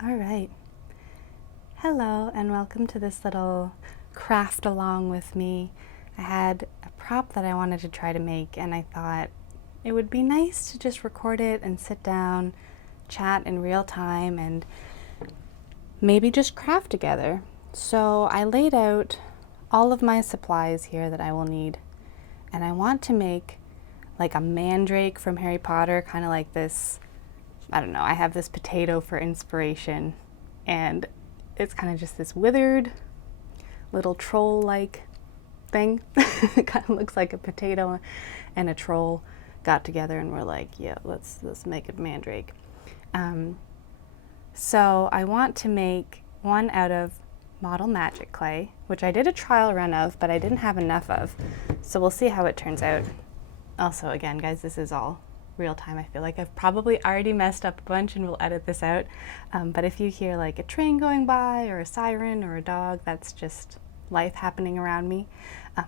All right. Hello and welcome to this little craft along with me. I had a prop that I wanted to try to make and I thought it would be nice to just record it and sit down, chat in real time and maybe just craft together. So I laid out all of my supplies here that I will need and I want to make like a mandrake from Harry Potter, kind of like this. I don't know, I have this potato for inspiration and it's kind of just this withered little troll-like thing. It kind of looks like a potato and a troll got together and were like, yeah, let's make a mandrake. So I want to make one out of model magic clay, which I did a trial run of, but I didn't have enough of. So we'll see how it turns out. Also, again, guys, this is all real time. I feel like I've probably already messed up a bunch and we'll edit this out. But if you hear like a train going by or a siren or a dog, that's just life happening around me.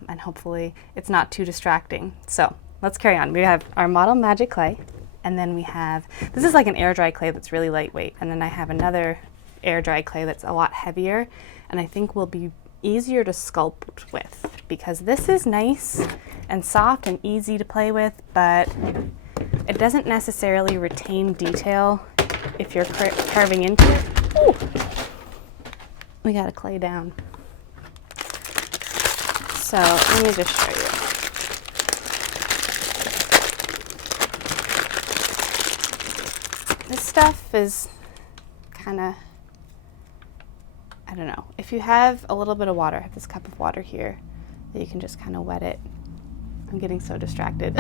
And hopefully it's not too distracting. So let's carry on. We have our model magic clay and then we have, this is like an air dry clay that's really lightweight. And then I have another air dry clay that's a lot heavier and I think will be easier to sculpt with because this is nice and soft and easy to play with, but it doesn't necessarily retain detail if you're carving into it. Ooh. We got a clay down. So let me just show you. This stuff is kind of, I don't know. If you have a little bit of water, I have this cup of water here that you can just kind of wet it. I'm getting so distracted.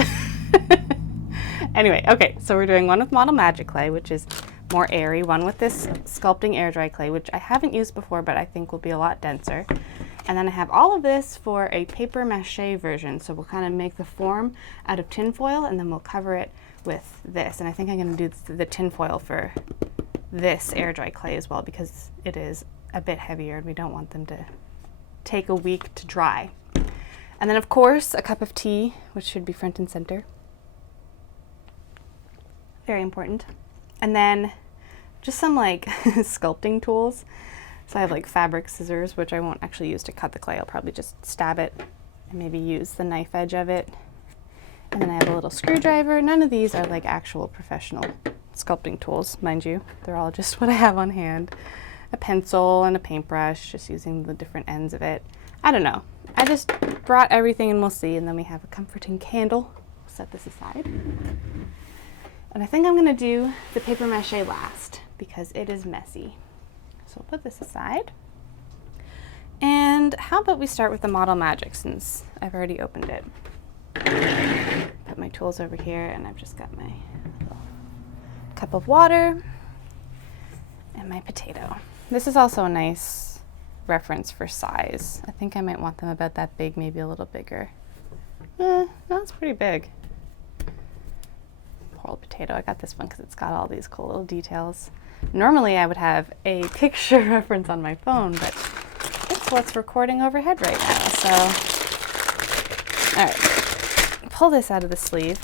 Anyway, okay, so we're doing one with model magic clay, which is more airy, one with this sculpting air dry clay, which I haven't used before, but I think will be a lot denser. And then I have all of this for a paper mache version. So we'll kind of make the form out of tin foil and then we'll cover it with this. And I think I'm going to do the tin foil for this air dry clay as well because it is a bit heavier and we don't want them to take a week to dry. And then of course a cup of tea, which should be front and center. Very important. And then just some like sculpting tools. So I have like fabric scissors, which I won't actually use to cut the clay. I'll probably just stab it and maybe use the knife edge of it. And then I have a little screwdriver. None of these are like actual professional sculpting tools, mind you. They're all just what I have on hand. A pencil and a paintbrush, just using the different ends of it. I don't know. I just brought everything and we'll see. And then we have a comforting candle. Set this aside. And I think I'm gonna do the paper mache last because it is messy. So I'll put this aside. And how about we start with the model magic since I've already opened it. Put my tools over here and I've just got my little cup of water and my potato. This is also a nice reference for size. I think I might want them about that big, maybe a little bigger. No, it's pretty big. Poor old potato. I got this one because it's got all these cool little details. Normally I would have a picture reference on my phone, but it's what's recording overhead right now. So, all right, pull this out of the sleeve.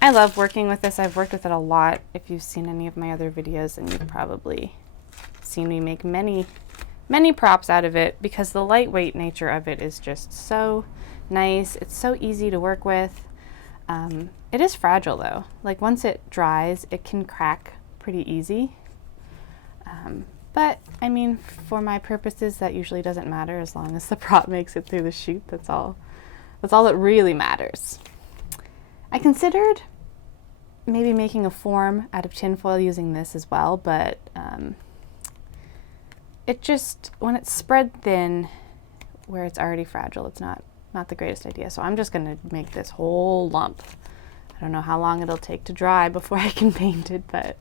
I love working with this. I've worked with it a lot. If you've seen any of my other videos, then you've probably seen me make many props out of it because the lightweight nature of it is just so nice. It's so easy to work with. It is fragile though. Like once it dries, it can crack pretty easy. But I mean, for my purposes, that usually doesn't matter as long as the prop makes it through the chute. That's all that really matters. I considered maybe making a form out of tin foil using this as well, but it just, when it's spread thin where it's already fragile, it's not the greatest idea. So I'm just gonna make this whole lump. I don't know how long it'll take to dry before I can paint it, but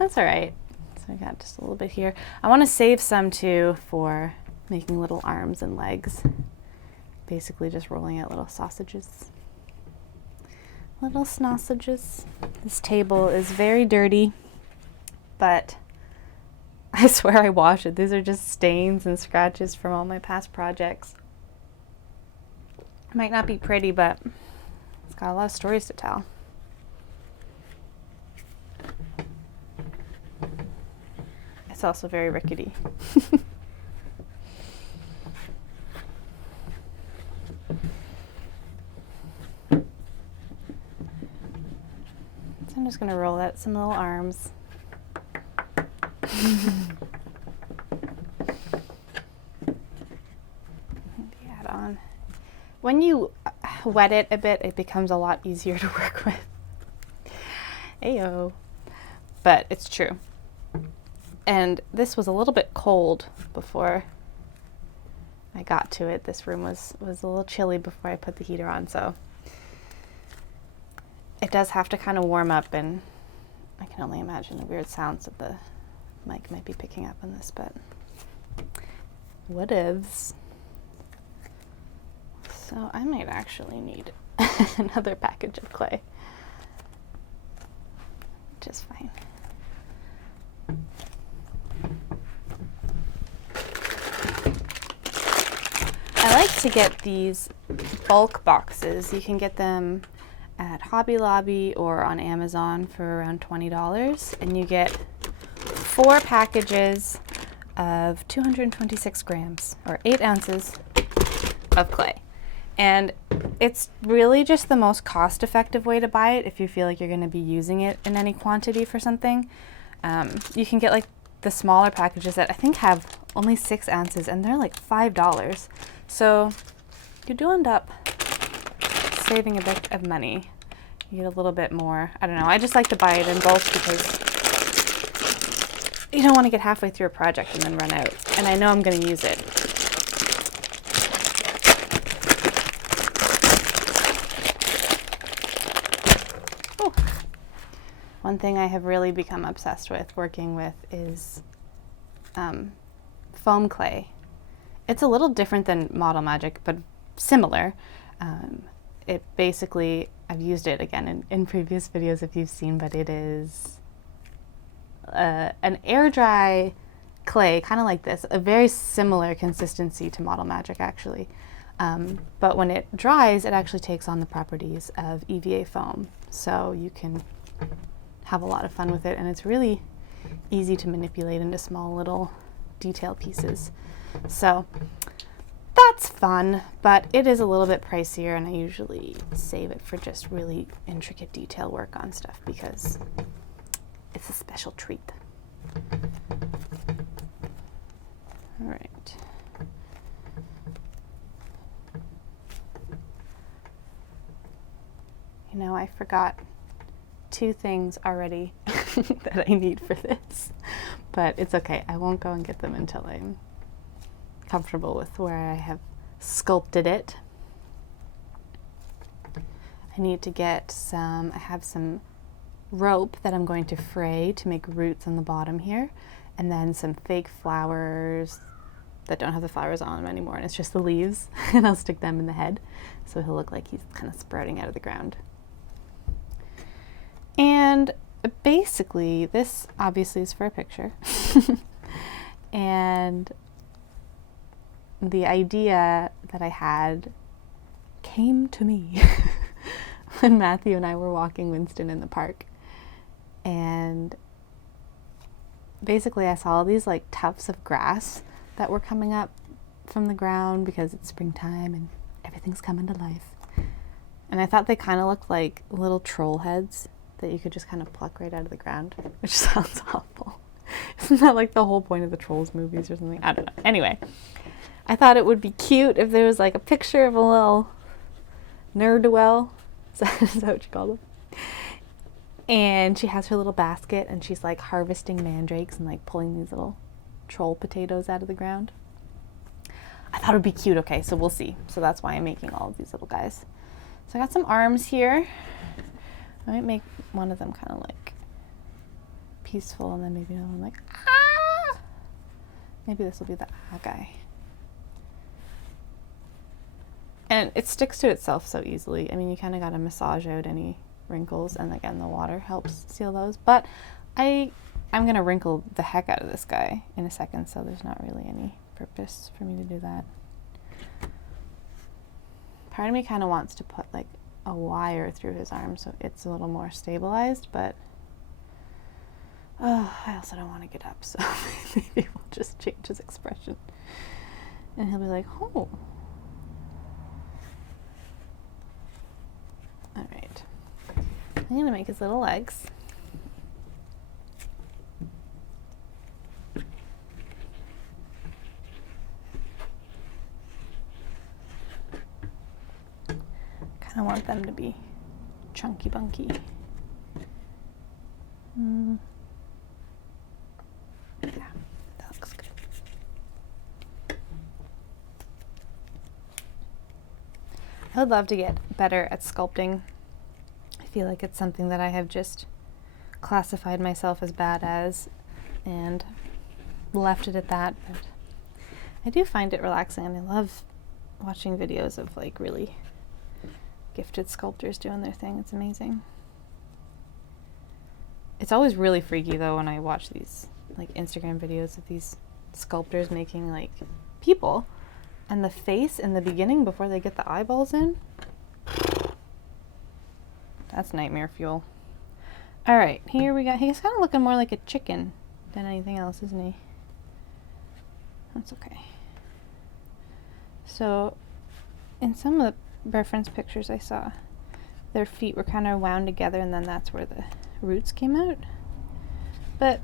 that's all right. So I got just a little bit here. I want to save some too for making little arms and legs. Basically just rolling out little sausages. Little sausages. This table is very dirty, but I swear I wash it. These are just stains and scratches from all my past projects. It might not be pretty, but it's got a lot of stories to tell. It's also very rickety. So I'm just going to roll out some little arms. Add on. When you wet it a bit, it becomes a lot easier to work with. Ayo. But it's true. And this was a little bit cold before I got to it. This room was a little chilly before I put the heater on, so it does have to kind of warm up, and I can only imagine the weird sounds that the mic might be picking up on this, but whatevs. So I might actually need another package of clay, which is fine. I like to get these bulk boxes. You can get them at Hobby Lobby or on Amazon for around $20, and you get 4 packages of 226 grams or 8 ounces of clay. And it's really just the most cost-effective way to buy it if you feel like you're going to be using it in any quantity for something. You can get like the smaller packages that I think have only 6 ounces, and they're like $5. So you do end up saving a bit of money. You get a little bit more. I don't know. I just like to buy it in bulk because you don't want to get halfway through a project and then run out. And I know I'm going to use it. Oh. One thing I have really become obsessed with working with is foam clay. It's a little different than Model Magic, but similar. It basically, I've used it again in previous videos if you've seen, but it is an air dry clay, kind of like this, a very similar consistency to Model Magic actually. But when it dries, it actually takes on the properties of EVA foam. So you can have a lot of fun with it, and it's really easy to manipulate into small little detail pieces. So that's fun, but it is a little bit pricier, and I usually save it for just really intricate detail work on stuff because it's a special treat. All right. You know, I forgot 2 things already that I need for this, but it's okay. I won't go and get them until I'm comfortable with where I have sculpted it. I need to get I have some rope that I'm going to fray to make roots on the bottom here, and then some fake flowers that don't have the flowers on them anymore, and it's just the leaves, and I'll stick them in the head so he'll look like he's kind of sprouting out of the ground. And basically, this obviously is for a picture. And the idea that I had came to me when Matthew and I were walking Winston in the park. And basically I saw all these like tufts of grass that were coming up from the ground because it's springtime and everything's coming to life. And I thought they kind of looked like little troll heads that you could just kind of pluck right out of the ground, which sounds awful. Isn't that like the whole point of the Trolls movies or something? I don't know. Anyway, I thought it would be cute if there was like a picture of a little ne'er-do-well. Is that what you call them? And she has her little basket and she's like harvesting mandrakes and like pulling these little troll potatoes out of the ground. I thought it would be cute. Okay, so we'll see. So that's why I'm making all of these little guys. So I got some arms here. I might make one of them kind of like peaceful and then maybe another one like, ah! Maybe this will be the ah guy. And it sticks to itself so easily. I mean, you kind of got to massage out any wrinkles, and again, the water helps seal those. But I'm going to wrinkle the heck out of this guy in a second, so there's not really any purpose for me to do that. Part of me kind of wants to put like a wire through his arm so it's a little more stabilized, but Oh, I also don't want to get up, so maybe we'll just change his expression. And he'll be like, oh. All right. I'm going to make his little legs. Kind of want them to be chunky bunky. Yeah, that looks good. I would love to get better at sculpting. I feel like it's something that I have just classified myself as bad as and left it at that, but I do find it relaxing, and I love watching videos of like really gifted sculptors doing their thing. It's amazing. It's always really freaky though when I watch these like Instagram videos of these sculptors making like people, and the face in the beginning before they get the eyeballs in. That's nightmare fuel. All right, here we go. He's kind of looking more like a chicken than anything else, isn't he? That's okay. So in some of the reference pictures I saw, their feet were kind of wound together, and then that's where the roots came out. But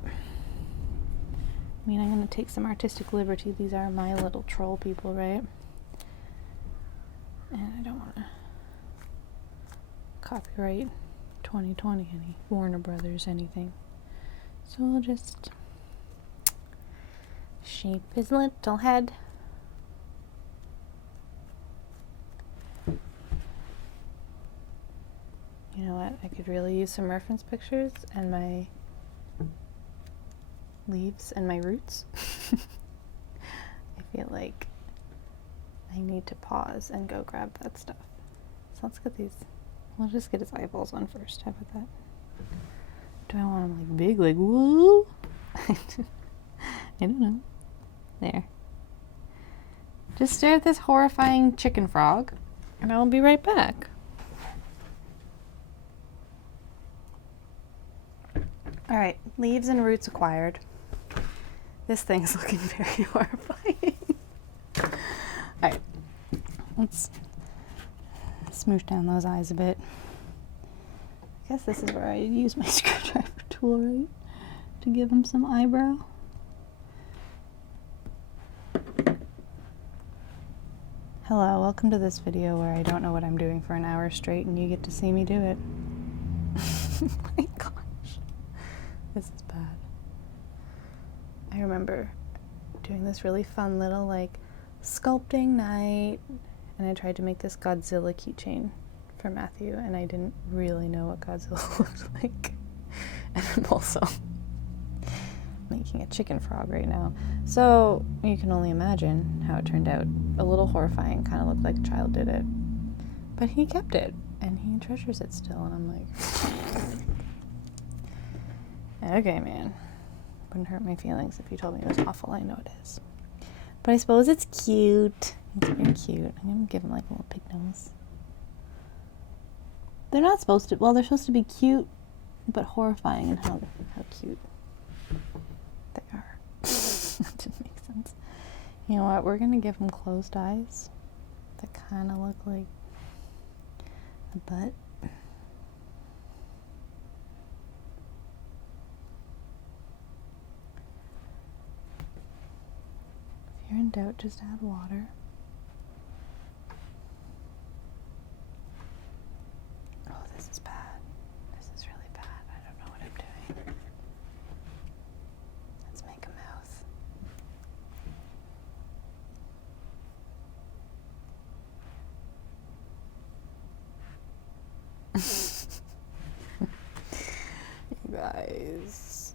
I mean, I'm going to take some artistic liberty. These are my little troll people, right? And I don't want to copyright 2020 any Warner Brothers anything. So we'll just shape his little head. You know what? I could really use some reference pictures and my leaves and my roots. I feel like I need to pause and go grab that stuff. So let's get these. We'll just get his eyeballs on first. How about that? Do I want them like big, like woo? I don't know. There. Just stare at this horrifying chicken frog, and I'll be right back. All right, leaves and roots acquired. This thing's looking very horrifying. All right, let's smoosh down those eyes a bit. I guess this is where I use my screwdriver tool, right? To give him some eyebrow. Hello, welcome to this video where I don't know what I'm doing for an hour straight and you get to see me do it. Oh my gosh. This is bad. I remember doing this really fun little like sculpting night, and I tried to make this Godzilla keychain for Matthew, and I didn't really know what Godzilla looked like. And I'm also making a chicken frog right now. So you can only imagine how it turned out. A little horrifying, kind of looked like a child did it. But he kept it, and he treasures it still, and I'm like, okay, man. Wouldn't hurt my feelings if you told me it was awful. I know it is. But I suppose it's cute. It's very cute. I'm going to give him like a little pig nose. They're not supposed to, well, they're supposed to be cute, but horrifying in how cute they are. That didn't make sense. You know what? We're going to give him closed eyes that kind of look like a butt. If you're in doubt, just add water. Oh, this is bad. This is really bad. I don't know what I'm doing. Let's make a mouth. You guys.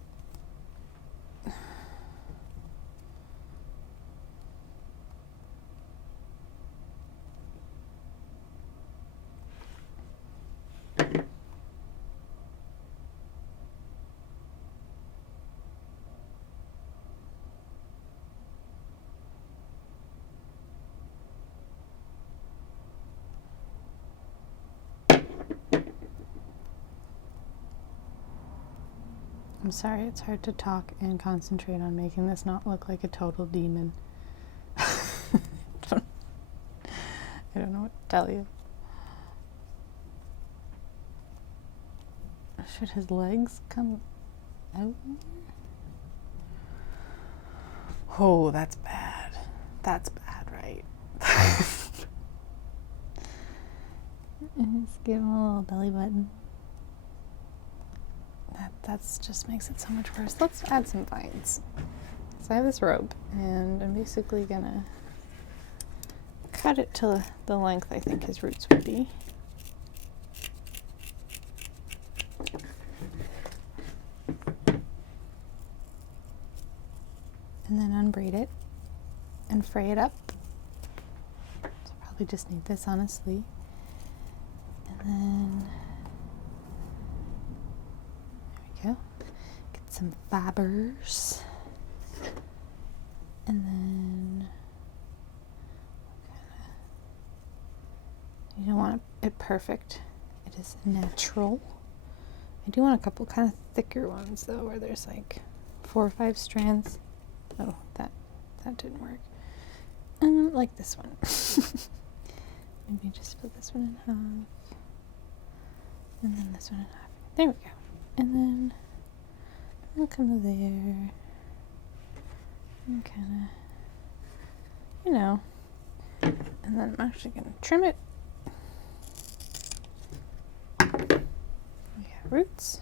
I'm sorry, it's hard to talk and concentrate on making this not look like a total demon. I don't know what to tell you. Should his legs come out? Oh, that's bad. That's bad, right? Just give him a little belly button. That's just makes it so much worse. Let's add some vines. So I have this rope, and I'm basically gonna cut it to the length I think his roots would be. And then unbraid it and fray it up. So probably just need this, honestly. And then there we go. Get some fibers. And then you don't want it perfect. It is natural. I do want a couple kind of thicker ones though, where there's like 4 or 5 strands. Oh, that didn't work. Like this one. Maybe just split this one in half. And then this one in half. There we go. And then I'll come to there. And kind of, and then I'm actually going to trim it. We got roots.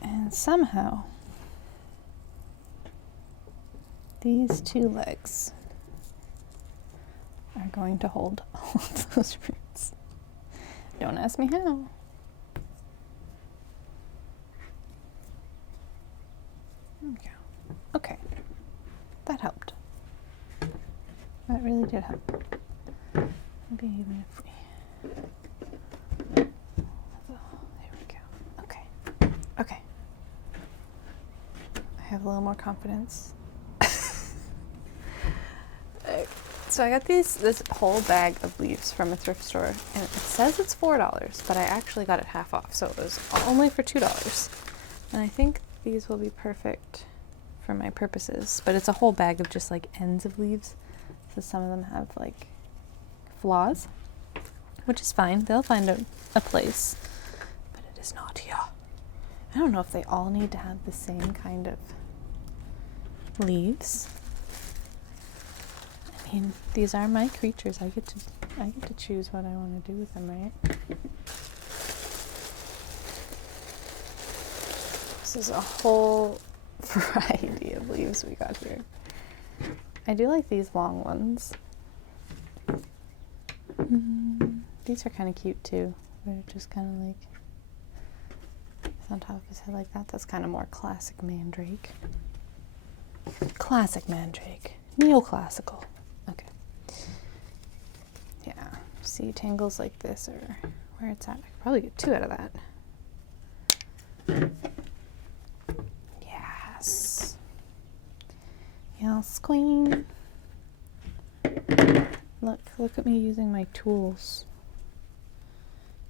And somehow these 2 legs are going to hold all of those roots. Don't ask me how. There we go. Okay. That helped. That really did help. Maybe even if we... There we go. Okay. Okay. I have a little more confidence. So I got this whole bag of leaves from a thrift store, and it says it's $4, but I actually got it half off, so it was only for $2. And I think these will be perfect for my purposes, but it's a whole bag of just like ends of leaves, so some of them have like flaws, which is fine. They'll find a place, but it is not here. I don't know if they all need to have the same kind of leaves. I mean, these are my creatures. I get to choose what I want to do with them, right? This is a whole variety of leaves we got here. I do like these long ones. These are kind of cute too. They're just kind of like on top of his head like that. That's kind of more classic mandrake. Classic mandrake. Neoclassical. Okay. Yeah. See, tangles like this are where it's at. I could probably get 2 out of that. Yes. Yes, queen. Look at me using my tools.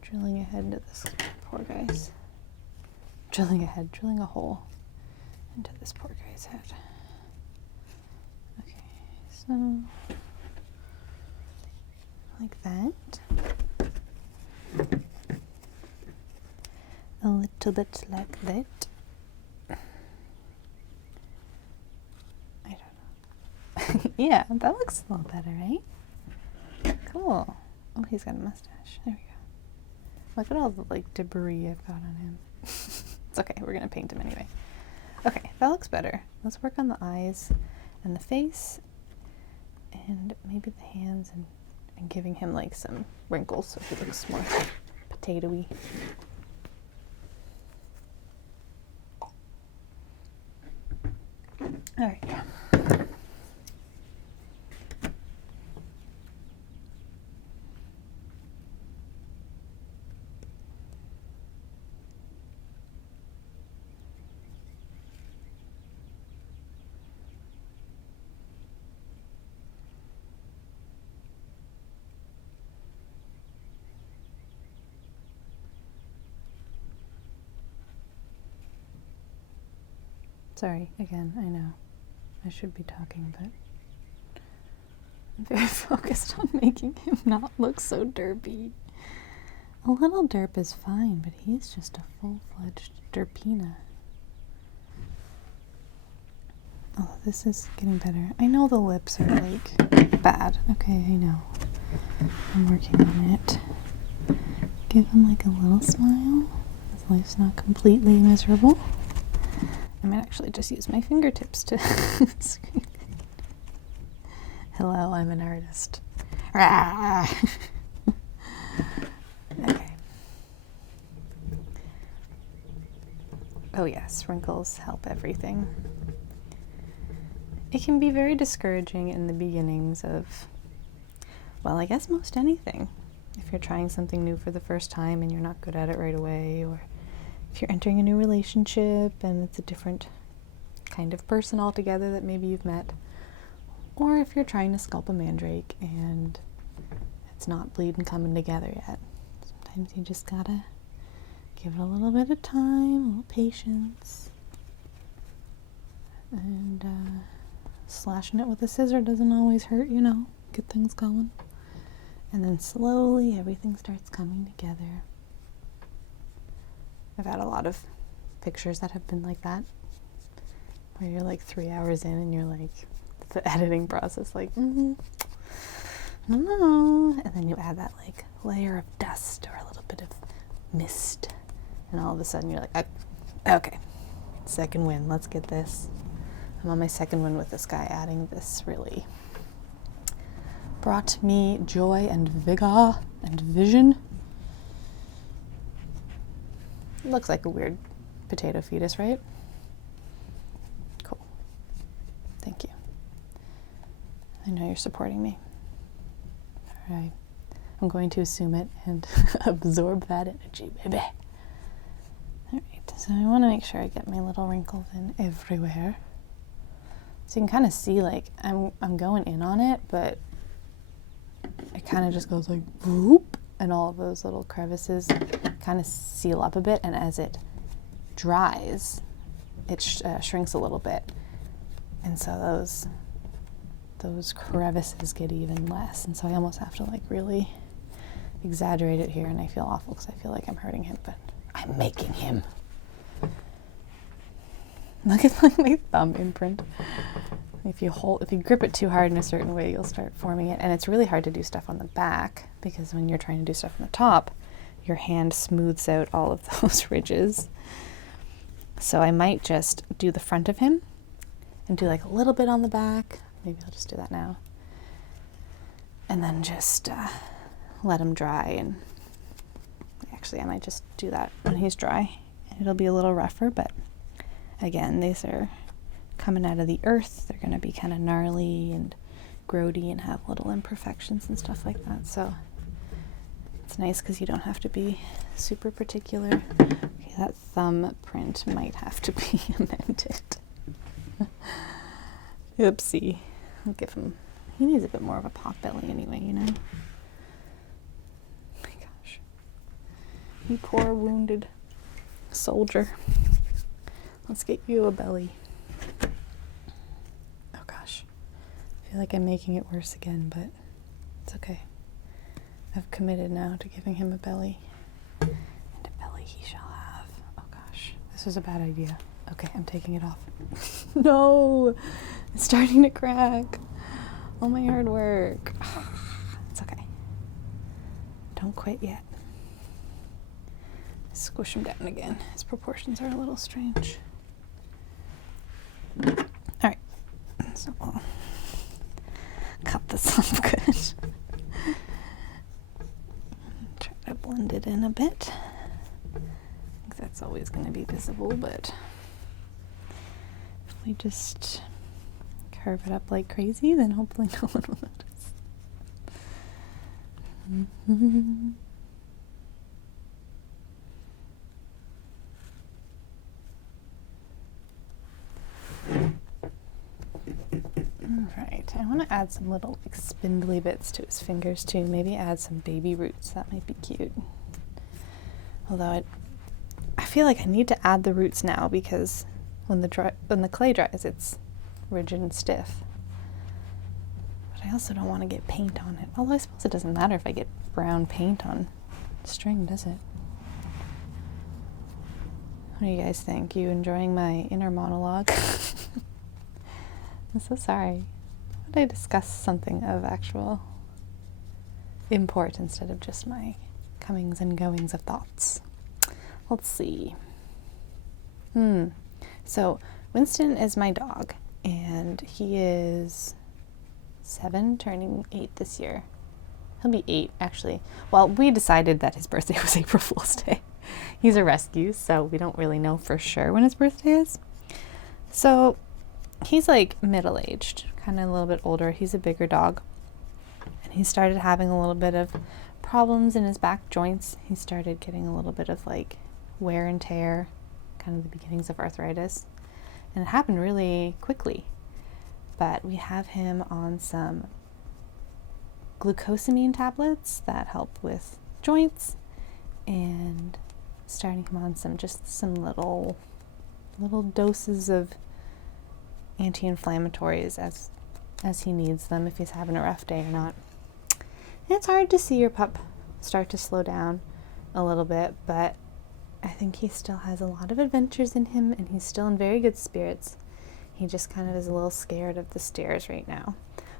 Drilling ahead into this poor guy's. Drilling a hole into this poor guy's head. Okay, so like that. A little bit like that. I don't know. Yeah, that looks a little better, right? Cool. Oh, he's got a mustache. There we go. Look at all the like debris I've got on him. It's okay, we're gonna paint him anyway. Okay, that looks better. Let's work on the eyes and the face and maybe the hands and giving him like some wrinkles so he looks more potato-y. All right. Sorry, again, I know. I should be talking, but I'm very focused on making him not look so derpy. A little derp is fine, but he's just a full-fledged derpina. Oh, this is getting better. I know the lips are, like, bad. Okay, I know. I'm working on it. Give him, like, a little smile. His life's not completely miserable. I might actually just use my fingertips to scream. Hello, I'm an artist. Okay. Oh yes, wrinkles help everything. It can be very discouraging in the beginnings of, well, I guess most anything. If you're trying something new for the first time and you're not good at it right away, or if you're entering a new relationship and it's a different kind of person altogether that maybe you've met, or if you're trying to sculpt a mandrake and it's not bleeding coming together yet. Sometimes you just gotta give it a little bit of time, a little patience, and slashing it with a scissor doesn't always hurt, you know, get things going. And then slowly everything starts coming together. I've had a lot of pictures that have been like that, where you're like 3 hours in and you're like, the editing process, like, I don't know. And then you add that like layer of dust or a little bit of mist, and all of a sudden you're like, okay, second win, let's get this. I'm on my second win with this guy. Adding this really brought me joy and vigor and vision. It looks like a weird potato fetus, right? Cool. Thank you. I know you're supporting me. All right. I'm going to assume it and absorb that energy, baby. All right. So I want to make sure I get my little wrinkles in everywhere. So you can kind of see, like, I'm going in on it, but it kind of just goes like, whoop, and all of those little crevices kind of seal up a bit, and as it dries, it shrinks a little bit, and so those crevices get even less, and so I almost have to like really exaggerate it here, and I feel awful because I feel like I'm hurting him, but I'm making him. Look at like my thumb imprint. If you grip it too hard in a certain way, you'll start forming it. And it's really hard to do stuff on the back, because when you're trying to do stuff on the top, your hand smooths out all of those ridges. So I might just do the front of him and do like a little bit on the back. Maybe I'll just do that now. And then just let him dry. And actually, I might just do that when he's dry. It'll be a little rougher, but again, these are coming out of the earth. They're going to be kind of gnarly and grody and have little imperfections and stuff like that. So it's nice because you don't have to be super particular. Okay, that thumb print might have to be amended. Oopsie. I'll give him, he needs a bit more of a pot belly anyway, you know? Oh my gosh. You poor wounded soldier. Let's get you a belly. Oh gosh. I feel like I'm making it worse again, but it's okay. I've committed now to giving him a belly. And a belly he shall have. Oh gosh. This was a bad idea. Okay, I'm taking it off. No! It's starting to crack. All my hard work. It's okay. Don't quit yet. Squish him down again. His proportions are a little strange. Alright, so I'll cut this off good. Try to blend it in a bit. I think that's always going to be visible, but if we just carve it up like crazy, then hopefully no one will notice. Alright, I want to add some little like spindly bits to his fingers too. Maybe add some baby roots. That might be cute. Although I feel like I need to add the roots now because when the clay dries, it's rigid and stiff. But I also don't want to get paint on it. Although I suppose it doesn't matter if I get brown paint on string, does it? What do you guys think? You enjoying my inner monologue? I'm so sorry. Why did I discuss something of actual import instead of just my comings and goings of thoughts? Let's see. So Winston is my dog, and he is 7, turning 8 this year. He'll be 8, actually. Well, we decided that his birthday was April Fool's Day. He's a rescue, so we don't really know for sure when his birthday is. So he's like middle-aged, kind of a little bit older. He's a bigger dog. And he started having a little bit of problems in his back joints. He started getting a little bit of like wear and tear, kind of the beginnings of arthritis. And it happened really quickly. But we have him on some glucosamine tablets that help with joints, and starting him on some little doses of anti-inflammatories as he needs them, if he's having a rough day or not. And it's hard to see your pup start to slow down a little bit, but I think he still has a lot of adventures in him, and he's still in very good spirits. He just kind of is a little scared of the stairs right now.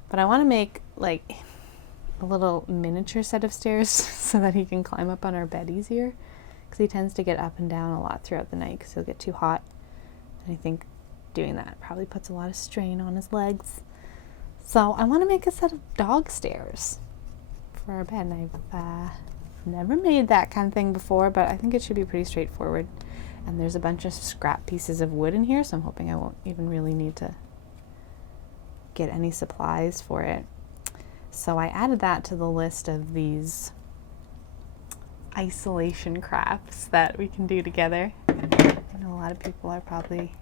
But I want to make like a little miniature set of stairs so that he can climb up on our bed easier, because he tends to get up and down a lot throughout the night because he'll get too hot. And I think doing that probably puts a lot of strain on his legs. So I want to make a set of dog stairs for our bed. And I've never made that kind of thing before, but I think it should be pretty straightforward. And there's a bunch of scrap pieces of wood in here, so I'm hoping I won't even really need to get any supplies for it. So I added that to the list of these isolation crafts that we can do together. I know a lot of people are probably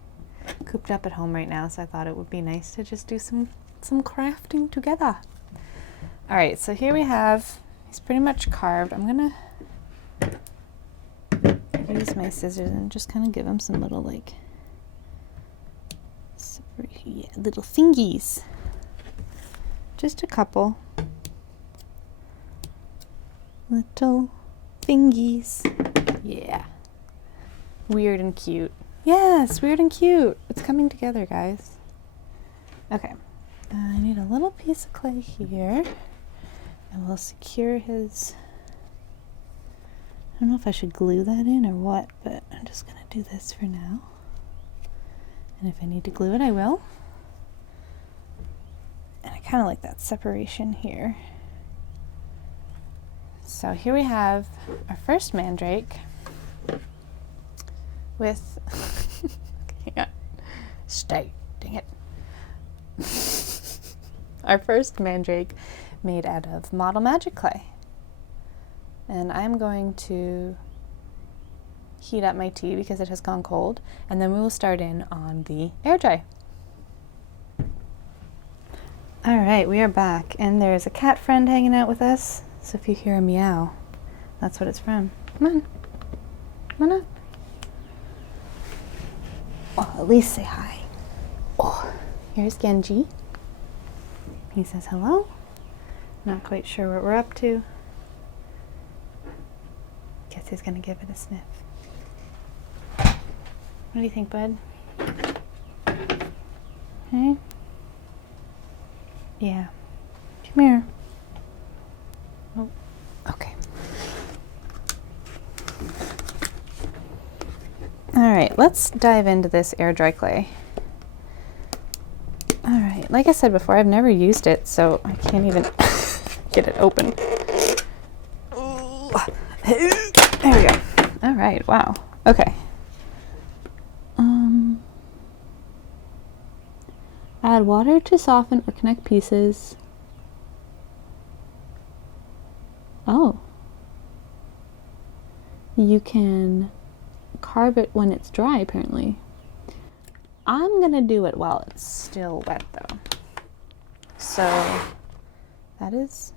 cooped up at home right now, so I thought it would be nice to just do some crafting together. All right, so here we have, he's pretty much carved. I'm gonna use my scissors and just kind of give him some little little fingies. Just a couple little fingies. Yeah. Weird and cute. Yes, weird and cute. It's coming together, guys. Okay. I need a little piece of clay here, and we'll secure his... I don't know if I should glue that in or what, but I'm just going to do this for now. And if I need to glue it, I will. And I kind of like that separation here. So here we have our first mandrake with... Hang on. Stay. Dang it. Our first mandrake made out of model magic clay. And I'm going to heat up my tea because it has gone cold, and then we will start in on the air dry. All right, we are back, and there's a cat friend hanging out with us. So if you hear a meow, that's what it's from. Come on. Come on up. Oh, at least say hi. Oh, here's Genji. He says hello. Not quite sure what we're up to. Guess he's gonna give it a sniff. What do you think, bud? Hey? Yeah. Come here. Oh, okay. All right, let's dive into this air dry clay. All right, like I said before, I've never used it, so I can't even get it open. There we go. All right, wow. Okay. Add water to soften or connect pieces. Oh. You can carve it when it's dry, apparently. I'm gonna do it while it's still wet, though. So, that is...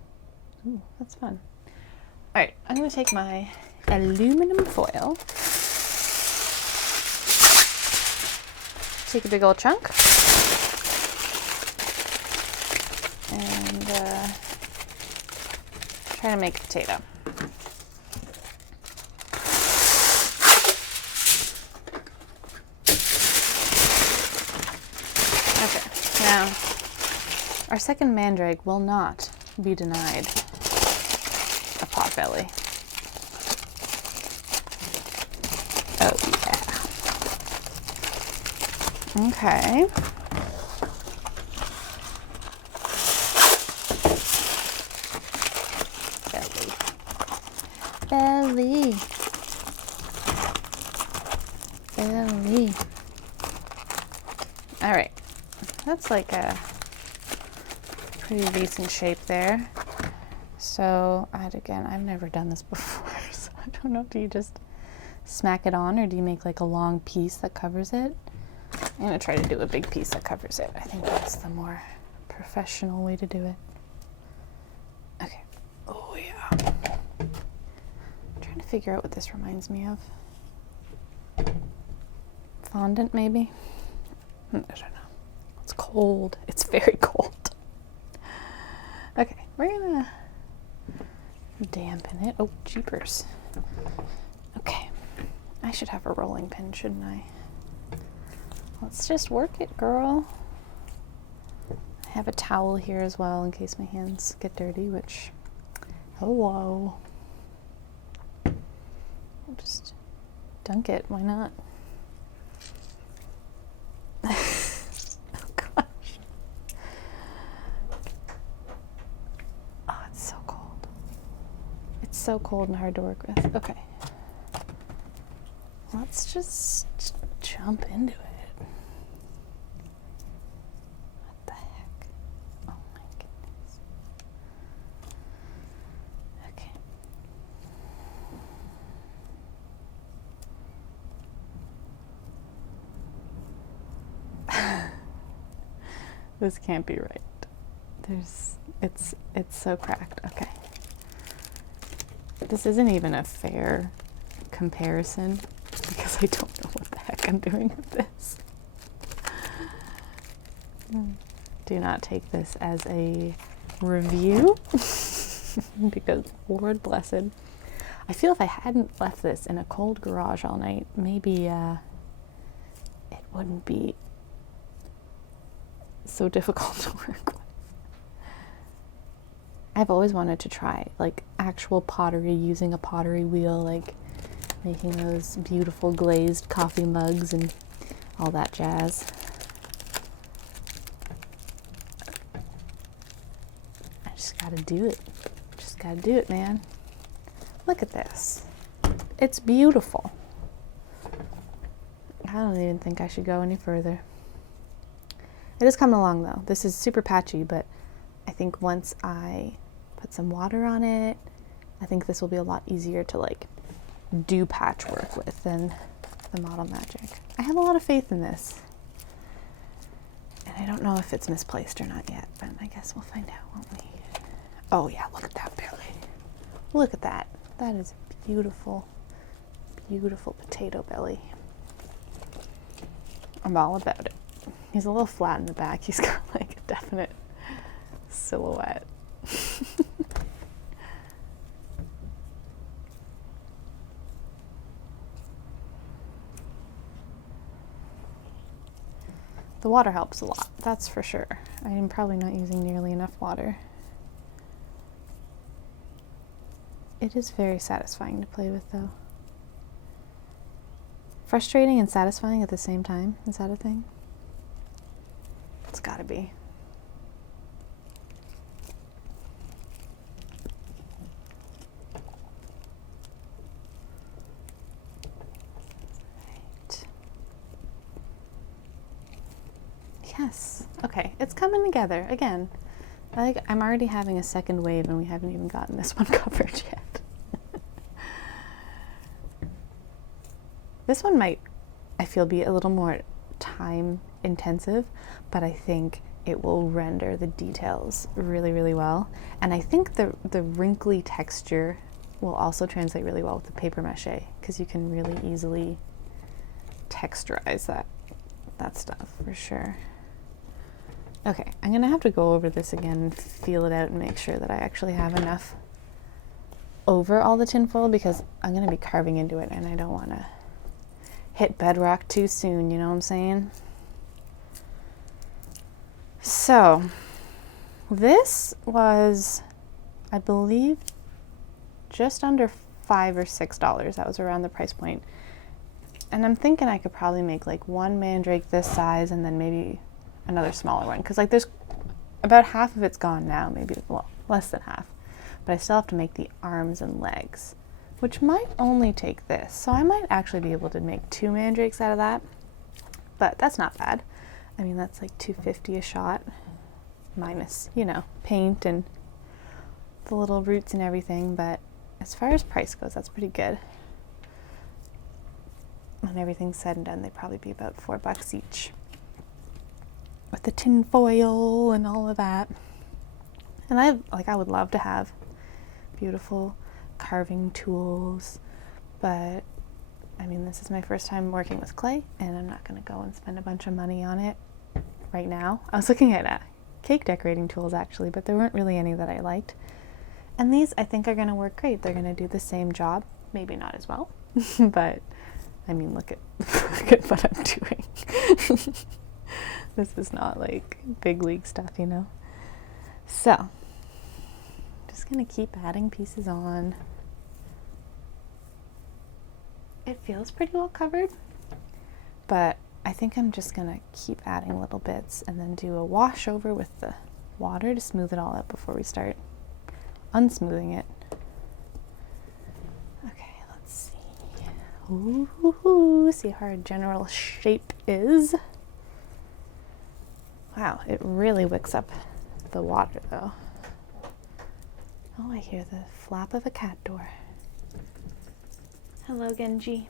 Ooh, that's fun. All right, I'm gonna take my aluminum foil. Take a big old chunk and try to make a potato. Okay, now our second mandrake will not be denied a pot belly. Oh yeah. Okay. Belly. Belly. All right. That's like a pretty decent shape there. So, again, I've never done this before, so I don't know. Do you just smack it on, or do you make like a long piece that covers it? I'm gonna try to do a big piece that covers it. I think that's the more professional way to do it. Okay. Oh yeah. I'm trying to figure out what this reminds me of. Fondant, maybe? I don't know. It's cold. It's very cold. Okay, we're gonna dampen it. Oh, jeepers. Okay. I should have a rolling pin, shouldn't I? Let's just work it, girl. I have a towel here as well in case my hands get dirty, which, hello. I'll just dunk it, why not? Oh gosh. Oh, it's so cold. It's so cold and hard to work with. Okay. Let's just jump into it. What the heck? Oh my goodness. Okay. This can't be right. It's so cracked. Okay. This isn't even a fair comparison because I don't know what the heck I'm doing with this. Do not take this as a review because Lord blessed. I feel if I hadn't left this in a cold garage all night, maybe it wouldn't be so difficult to work with. I've always wanted to try like actual pottery, using a pottery wheel, like making those beautiful glazed coffee mugs and all that jazz. I just gotta do it. Just gotta do it, man. Look at this. It's beautiful. I don't even think I should go any further. It is coming along though. This is super patchy, but I think once I put some water on it, I think this will be a lot easier to like do patchwork with than the Model Magic. I have a lot of faith in this. And I don't know if it's misplaced or not yet, but I guess we'll find out, won't we? Oh yeah, look at that belly. Look at that. That is a beautiful, beautiful potato belly. I'm all about it. He's a little flat in the back. He's got like a definite silhouette. The water helps a lot, that's for sure. I am probably not using nearly enough water. It is very satisfying to play with though. Frustrating and satisfying at the same time, is that a thing? It's gotta be. Right. Yes. Okay, it's coming together again. I'm already having a second wave and we haven't even gotten this one covered yet. This one might, I feel, be a little more time intensive, but I think it will render the details really, really well. And I think the wrinkly texture will also translate really well with the paper mache because you can really easily texturize that stuff for sure. Okay, I'm gonna have to go over this again and feel it out and make sure that I actually have enough over all the tinfoil, because I'm gonna be carving into it and I don't wanna hit bedrock too soon, you know what I'm saying? So this was, I believe, just under $5 or $6. That was around the price point. And I'm thinking I could probably make like one mandrake this size and then maybe another smaller one, because like there's about half of it's gone now, maybe, well, less than half, but I still have to make the arms and legs, which might only take this, so I might actually be able to make 2 mandrakes out of that, but that's not bad. I mean, that's like $2.50 a shot, minus, you know, paint and the little roots and everything, but as far as price goes, that's pretty good. When everything's said and done, they'd probably be about $4 each, with the tin foil and all of that. And I would love to have beautiful carving tools, but I mean, this is my first time working with clay, and I'm not going to go and spend a bunch of money on it right now. I was looking at cake decorating tools actually, but there weren't really any that I liked. And these I think are going to work great. They're going to do the same job, maybe not as well, but I mean, look at what I'm doing. This is not like big league stuff, you know? So, just gonna keep adding pieces on. It feels pretty well covered, but I think I'm just gonna keep adding little bits and then do a wash over with the water to smooth it all out before we start unsmoothing it. Okay, let's see. Ooh, see how our general shape is. Wow, it really wicks up the water though. Oh, I hear the flap of a cat door. Hello, Genji.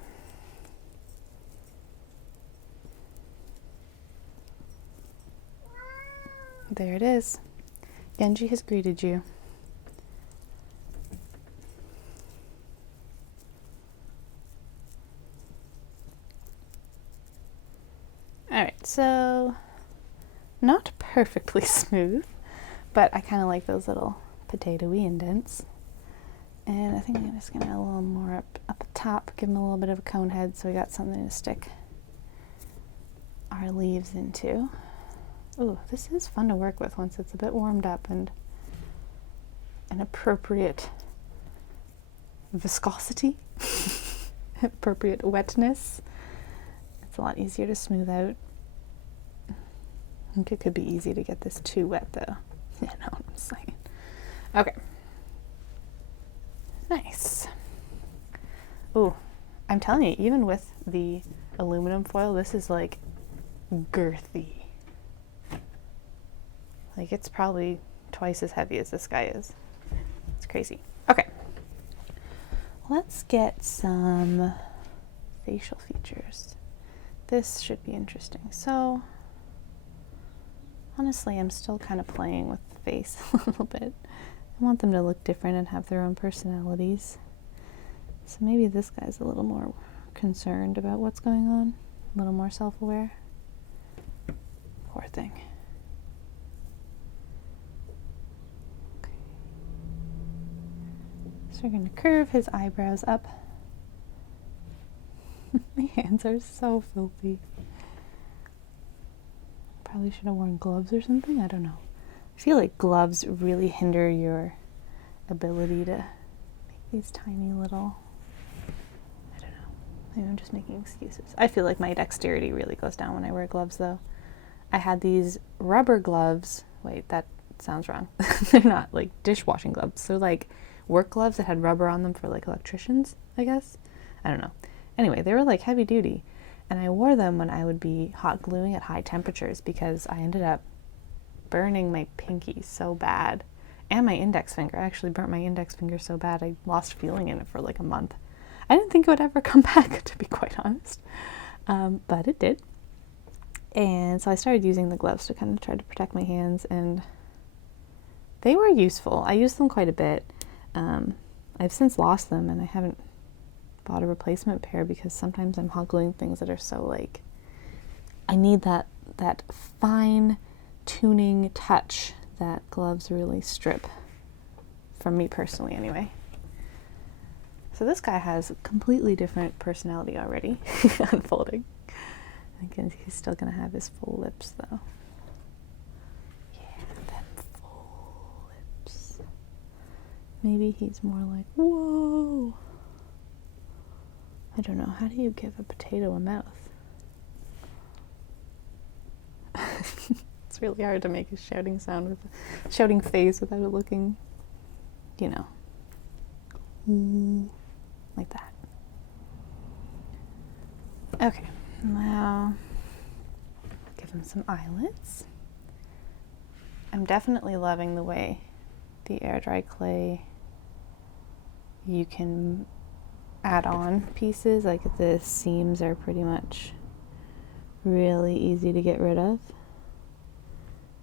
There it is. Genji has greeted you. Alright, so not perfectly smooth, but I kind of like those little potato-y indents. And I think I'm just going to add a little more up top, give them a little bit of a cone head so we got something to stick our leaves into. Ooh, this is fun to work with once it's a bit warmed up and an appropriate viscosity, appropriate wetness. It's a lot easier to smooth out. I think it could be easy to get this too wet though. You know what I'm saying? Okay. Nice. Ooh, I'm telling you, even with the aluminum foil, this is like girthy. Like it's probably twice as heavy as this guy is. It's crazy. Okay. Let's get some facial features. This should be interesting. So, honestly, I'm still kind of playing with the face a little bit. I want them to look different and have their own personalities. So maybe this guy's a little more concerned about what's going on, a little more self-aware. Poor thing. Okay. So we're going to curve his eyebrows up. My hands are so filthy. Probably should have worn gloves or something. I don't know. I feel like gloves really hinder your ability to make these tiny little, I don't know. Maybe I'm just making excuses. I feel like my dexterity really goes down when I wear gloves though. I had these rubber gloves. Wait, that sounds wrong. They're not like dishwashing gloves. They're like work gloves that had rubber on them for like electricians, I guess. I don't know. Anyway, they were like heavy duty, and I wore them when I would be hot gluing at high temperatures because I ended up burning my pinky so bad, and my index finger. I actually burnt my index finger so bad I lost feeling in it for like a month. I didn't think it would ever come back, to be quite honest, but it did. And so I started using the gloves to kind of try to protect my hands, and they were useful. I used them quite a bit. I've since lost them, and I haven't bought a replacement pair because sometimes I'm hot gluing things that are so like I need that fine tuning touch that gloves really strip from me personally anyway. So this guy has a completely different personality already unfolding. I think he's still gonna have his full lips though. Yeah, them full lips. Maybe he's more like, whoa. I don't know, how do you give a potato a mouth? It's really hard to make a shouting sound with a shouting face without it looking, you know, like that. Okay, now give him some eyelids. I'm definitely loving the way the air dry clay, you can add on pieces, like the seams are pretty much really easy to get rid of.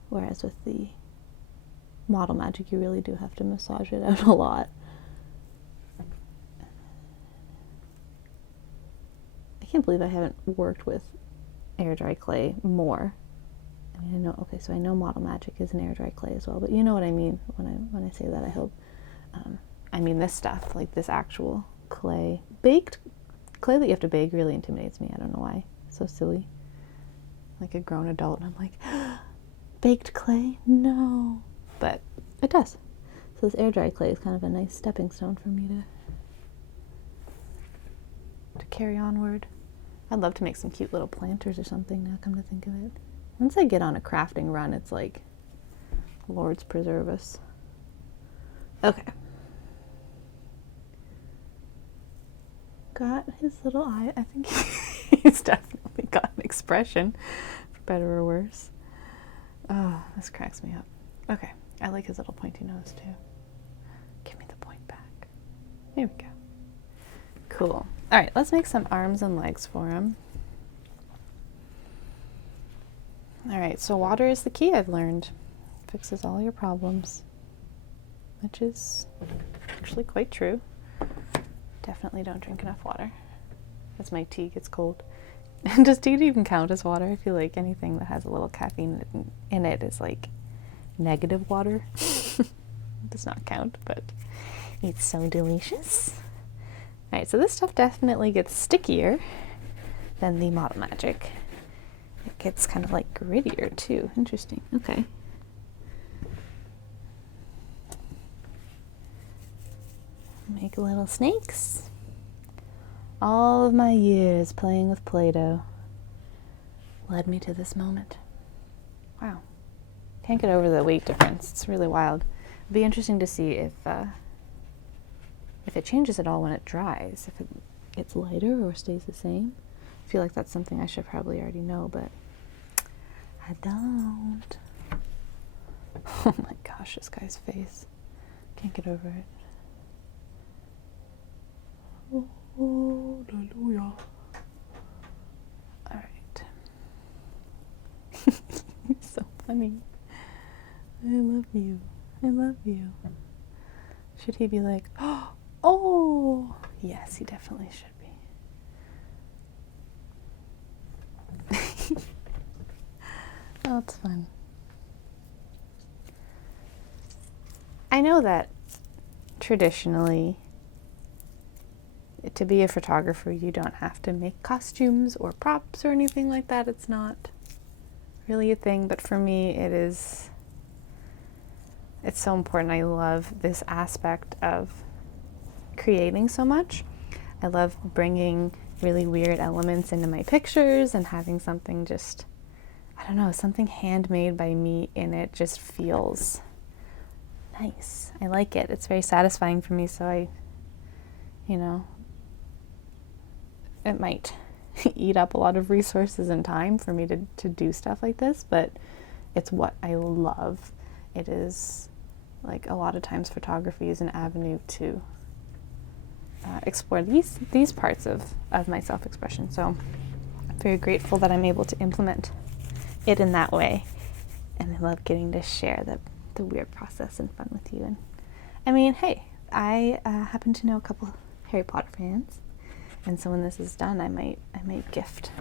Whereas with the Model Magic, you really do have to massage it out a lot. I can't believe I haven't worked with air dry clay more. I mean, I know, okay, so I know Model Magic is an air dry clay as well, but you know what I mean when I say that, I hope. I mean this stuff, like this actual clay. Baked clay that you have to bake really intimidates me. I don't know why. So silly. Like a grown adult, and I'm like, baked clay? No. But it does. So this air dry clay is kind of a nice stepping stone for me to carry onward. I'd love to make some cute little planters or something now, come to think of it. Once I get on a crafting run, it's like, Lord's preserve us. Okay. Got his little eye. I think he's definitely got an expression, for better or worse. Oh, this cracks me up. Okay, I like his little pointy nose too. Give me the point back. Here we go. Cool. All right, let's make some arms and legs for him. All right, so water is the key, I've learned. Fixes all your problems, which is actually quite true. Definitely don't drink enough water as my tea gets cold. Does tea even count as water? I feel like anything that has a little caffeine in it is like negative water. It does not count, but it's so delicious. All right, so this stuff definitely gets stickier than the Model Magic. It gets kind of like grittier too. Interesting. Okay. Make little snakes. All of my years playing with Play-Doh led me to this moment. Wow. Can't get over the weight difference. It's really wild. It'd be interesting to see if it changes at all when it dries, if it gets lighter or stays the same. I feel like that's something I should probably already know, but I don't. Oh my gosh, this guy's face. Can't get over it. Oh, hallelujah. Alright. You're so funny. I love you. I love you. Should he be like, oh, yes, he definitely should be. Oh, it's fun. I know that traditionally, to be a photographer, you don't have to make costumes or props or anything like that. It's not really a thing, but for me, it's so important. I love this aspect of creating so much. I love bringing really weird elements into my pictures and having something just, I don't know, something handmade by me in it just feels nice. I like it. It's very satisfying for me, so it might eat up a lot of resources and time for me to do stuff like this, but it's what I love. It is, like, a lot of times photography is an avenue to explore these parts of my self-expression. So I'm very grateful that I'm able to implement it in that way, and I love getting to share the weird process and fun with you. And I mean, hey, I happen to know a couple Harry Potter fans, and so when this is done, I might gift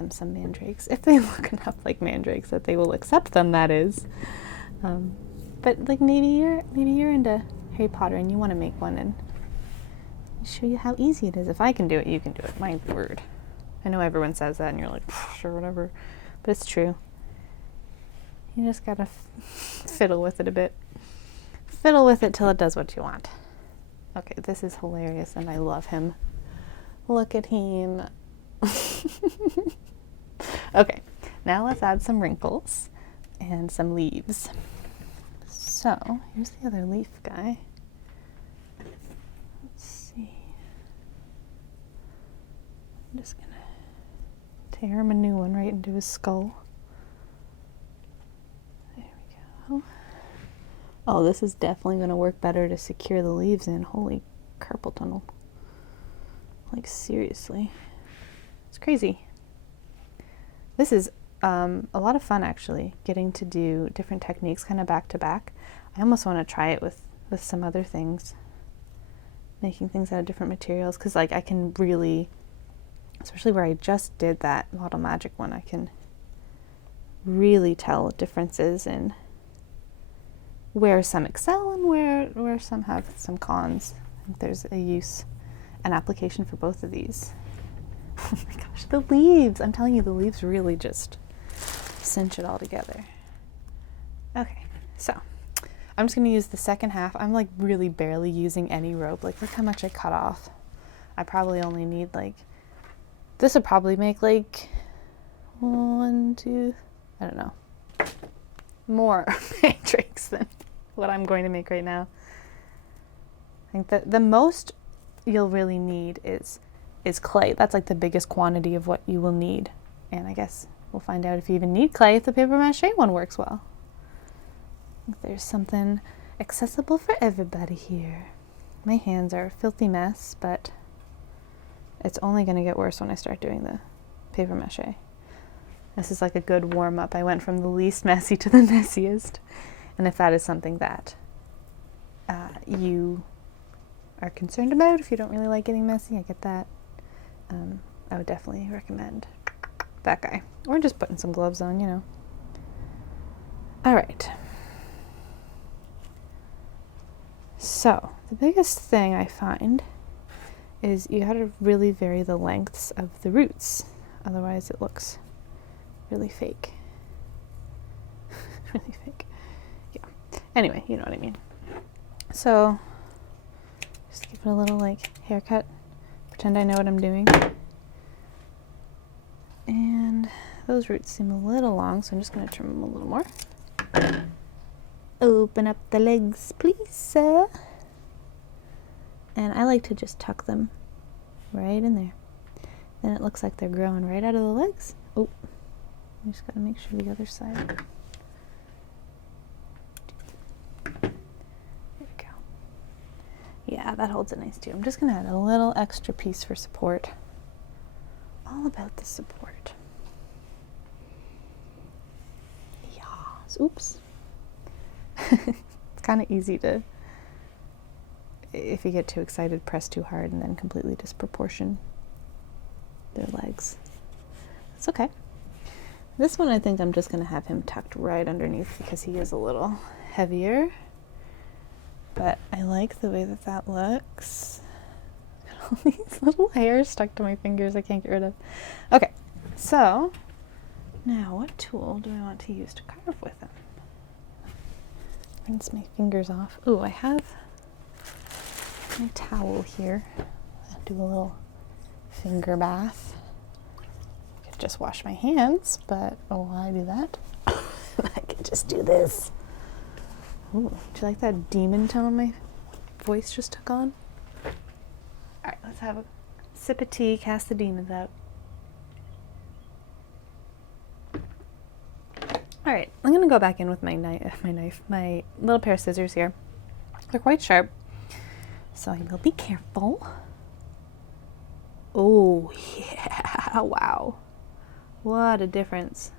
them some mandrakes. If they look enough like mandrakes that they will accept them, that is. But like maybe you're into Harry Potter and you want to make one and show you how easy it is. If I can do it, you can do it. My word. I know everyone says that and you're like, sure, whatever. But it's true. You just gotta fiddle with it a bit. Fiddle with it till it does what you want. Okay, this is hilarious and I love him. Look at him. Okay, now let's add some wrinkles and some leaves. So, here's the other leaf guy. Let's see. I'm just gonna tear him a new one right into his skull. There we go. Oh, this is definitely gonna work better to secure the leaves in. Holy carpal tunnel. Like, seriously. It's crazy. This is a lot of fun, actually, getting to do different techniques kind of back to back. I almost want to try it with some other things. Making things out of different materials. Because, like, I can really, especially where I just did that model magic one, I can really tell differences in where some excel and where some have some cons. I think there's a use and application for both of these. Oh my gosh, the leaves! I'm telling you, the leaves really just cinch it all together. Okay, so I'm just going to use the second half. I'm like really barely using any rope. Like, look how much I cut off. I probably only need like, this would probably make like 1, 2, I don't know, more matrix than what I'm going to make right now. I think that the most you'll really need is clay. That's like the biggest quantity of what you will need. And I guess we'll find out if you even need clay if the paper mache one works well. I think there's something accessible for everybody here. My hands are a filthy mess, but it's only going to get worse when I start doing the paper mache. This is like a good warm-up. I went from the least messy to the messiest. And if that is something that you are concerned about, if you don't really like getting messy, I get that. I would definitely recommend that guy. Or just putting some gloves on, you know. Alright. So, the biggest thing I find is you have to really vary the lengths of the roots. Otherwise it looks really fake. Really fake. Yeah. Anyway, you know what I mean. So, just give it a little like haircut. Pretend I know what I'm doing. And those roots seem a little long, so I'm just going to trim them a little more. Open up the legs, please, sir. And I like to just tuck them right in there. Then it looks like they're growing right out of the legs. Oh, I just got to make sure the other side. There we go. Yeah, that holds it nice too. I'm just going to add a little extra piece for support. All about the support. Yes. Oops. It's kind of easy to, if you get too excited, press too hard and then completely disproportion their legs. It's okay. This one I think I'm just going to have him tucked right underneath because he is a little heavier. But I like the way that that looks. All these little hairs stuck to my fingers I can't get rid of. Okay, so now what tool do I want to use to carve with them? Rinse my fingers off. Oh, I have my towel here. I'll do a little finger bath. I could just wash my hands, but while I do that, I can just do this. Ooh, do you like that demon tone my voice just took on? Alright, let's have a sip of tea, cast the demons out. Alright, I'm going to go back in with my little pair of scissors here. They're quite sharp, so I will be careful. Oh, yeah, wow. What a difference.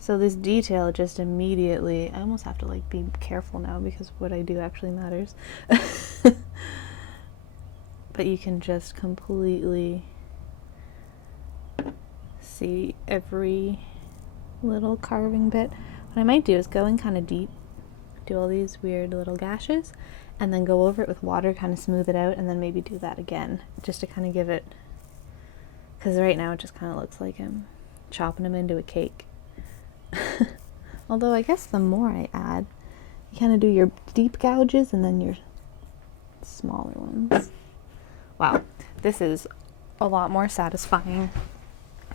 So this detail just immediately, I almost have to like be careful now because what I do actually matters. But you can just completely see every little carving bit. What I might do is go in kind of deep, do all these weird little gashes, and then go over it with water, kind of smooth it out, and then maybe do that again, just to kind of give it, because right now it just kind of looks like I'm chopping them into a cake. Although I guess the more I add, you kind of do your deep gouges and then your smaller ones. Wow, this is a lot more satisfying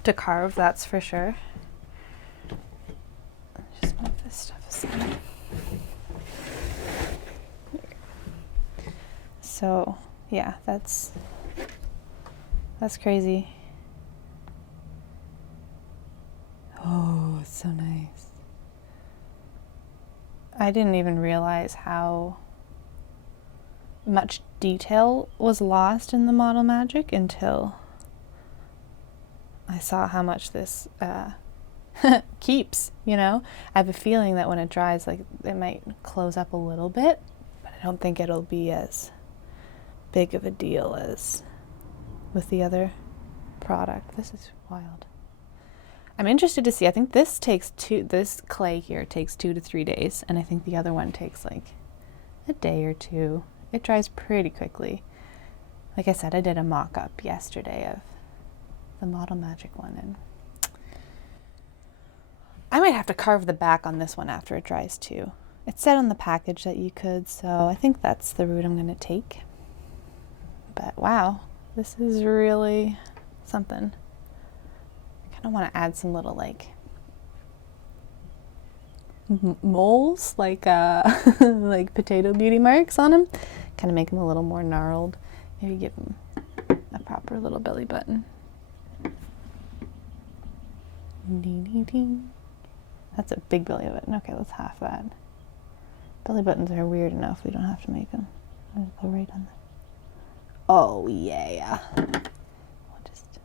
to carve, that's for sure. Just move this stuff aside. So yeah, that's crazy. Oh, it's so nice. I didn't even realize how much detail was lost in the model magic until I saw how much this keeps, you know? I have a feeling that when it dries, like, it might close up a little bit, but I don't think it'll be as big of a deal as with the other product. This is wild. I'm interested to see. I think this clay here takes 2 to 3 days, and I think the other one takes like a day or two. It dries pretty quickly. Like I said, I did a mock-up yesterday of the Model Magic one, and I might have to carve the back on this one after it dries too. It said on the package that you could, so I think that's the route I'm going to take. But wow, this is really something. I kind of want to add some little like moles, like like potato beauty marks on them. Kind of make them a little more gnarled. Maybe give them a proper little belly button. Ding, ding, ding. That's a big belly button. Okay, let's half that. Belly buttons are weird enough. We don't have to make them. I'll just go right on there. Oh yeah. We'll just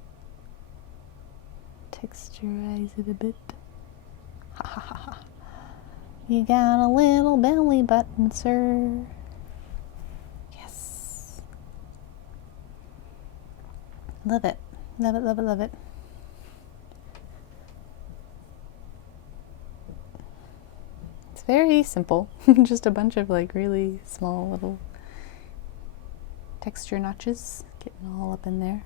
texturize it a bit. Ha ha ha ha. You got a little belly button, sir. Yes. Love it. Love it, love it, love it. It's very simple. Just a bunch of like really small little texture notches, getting all up in there.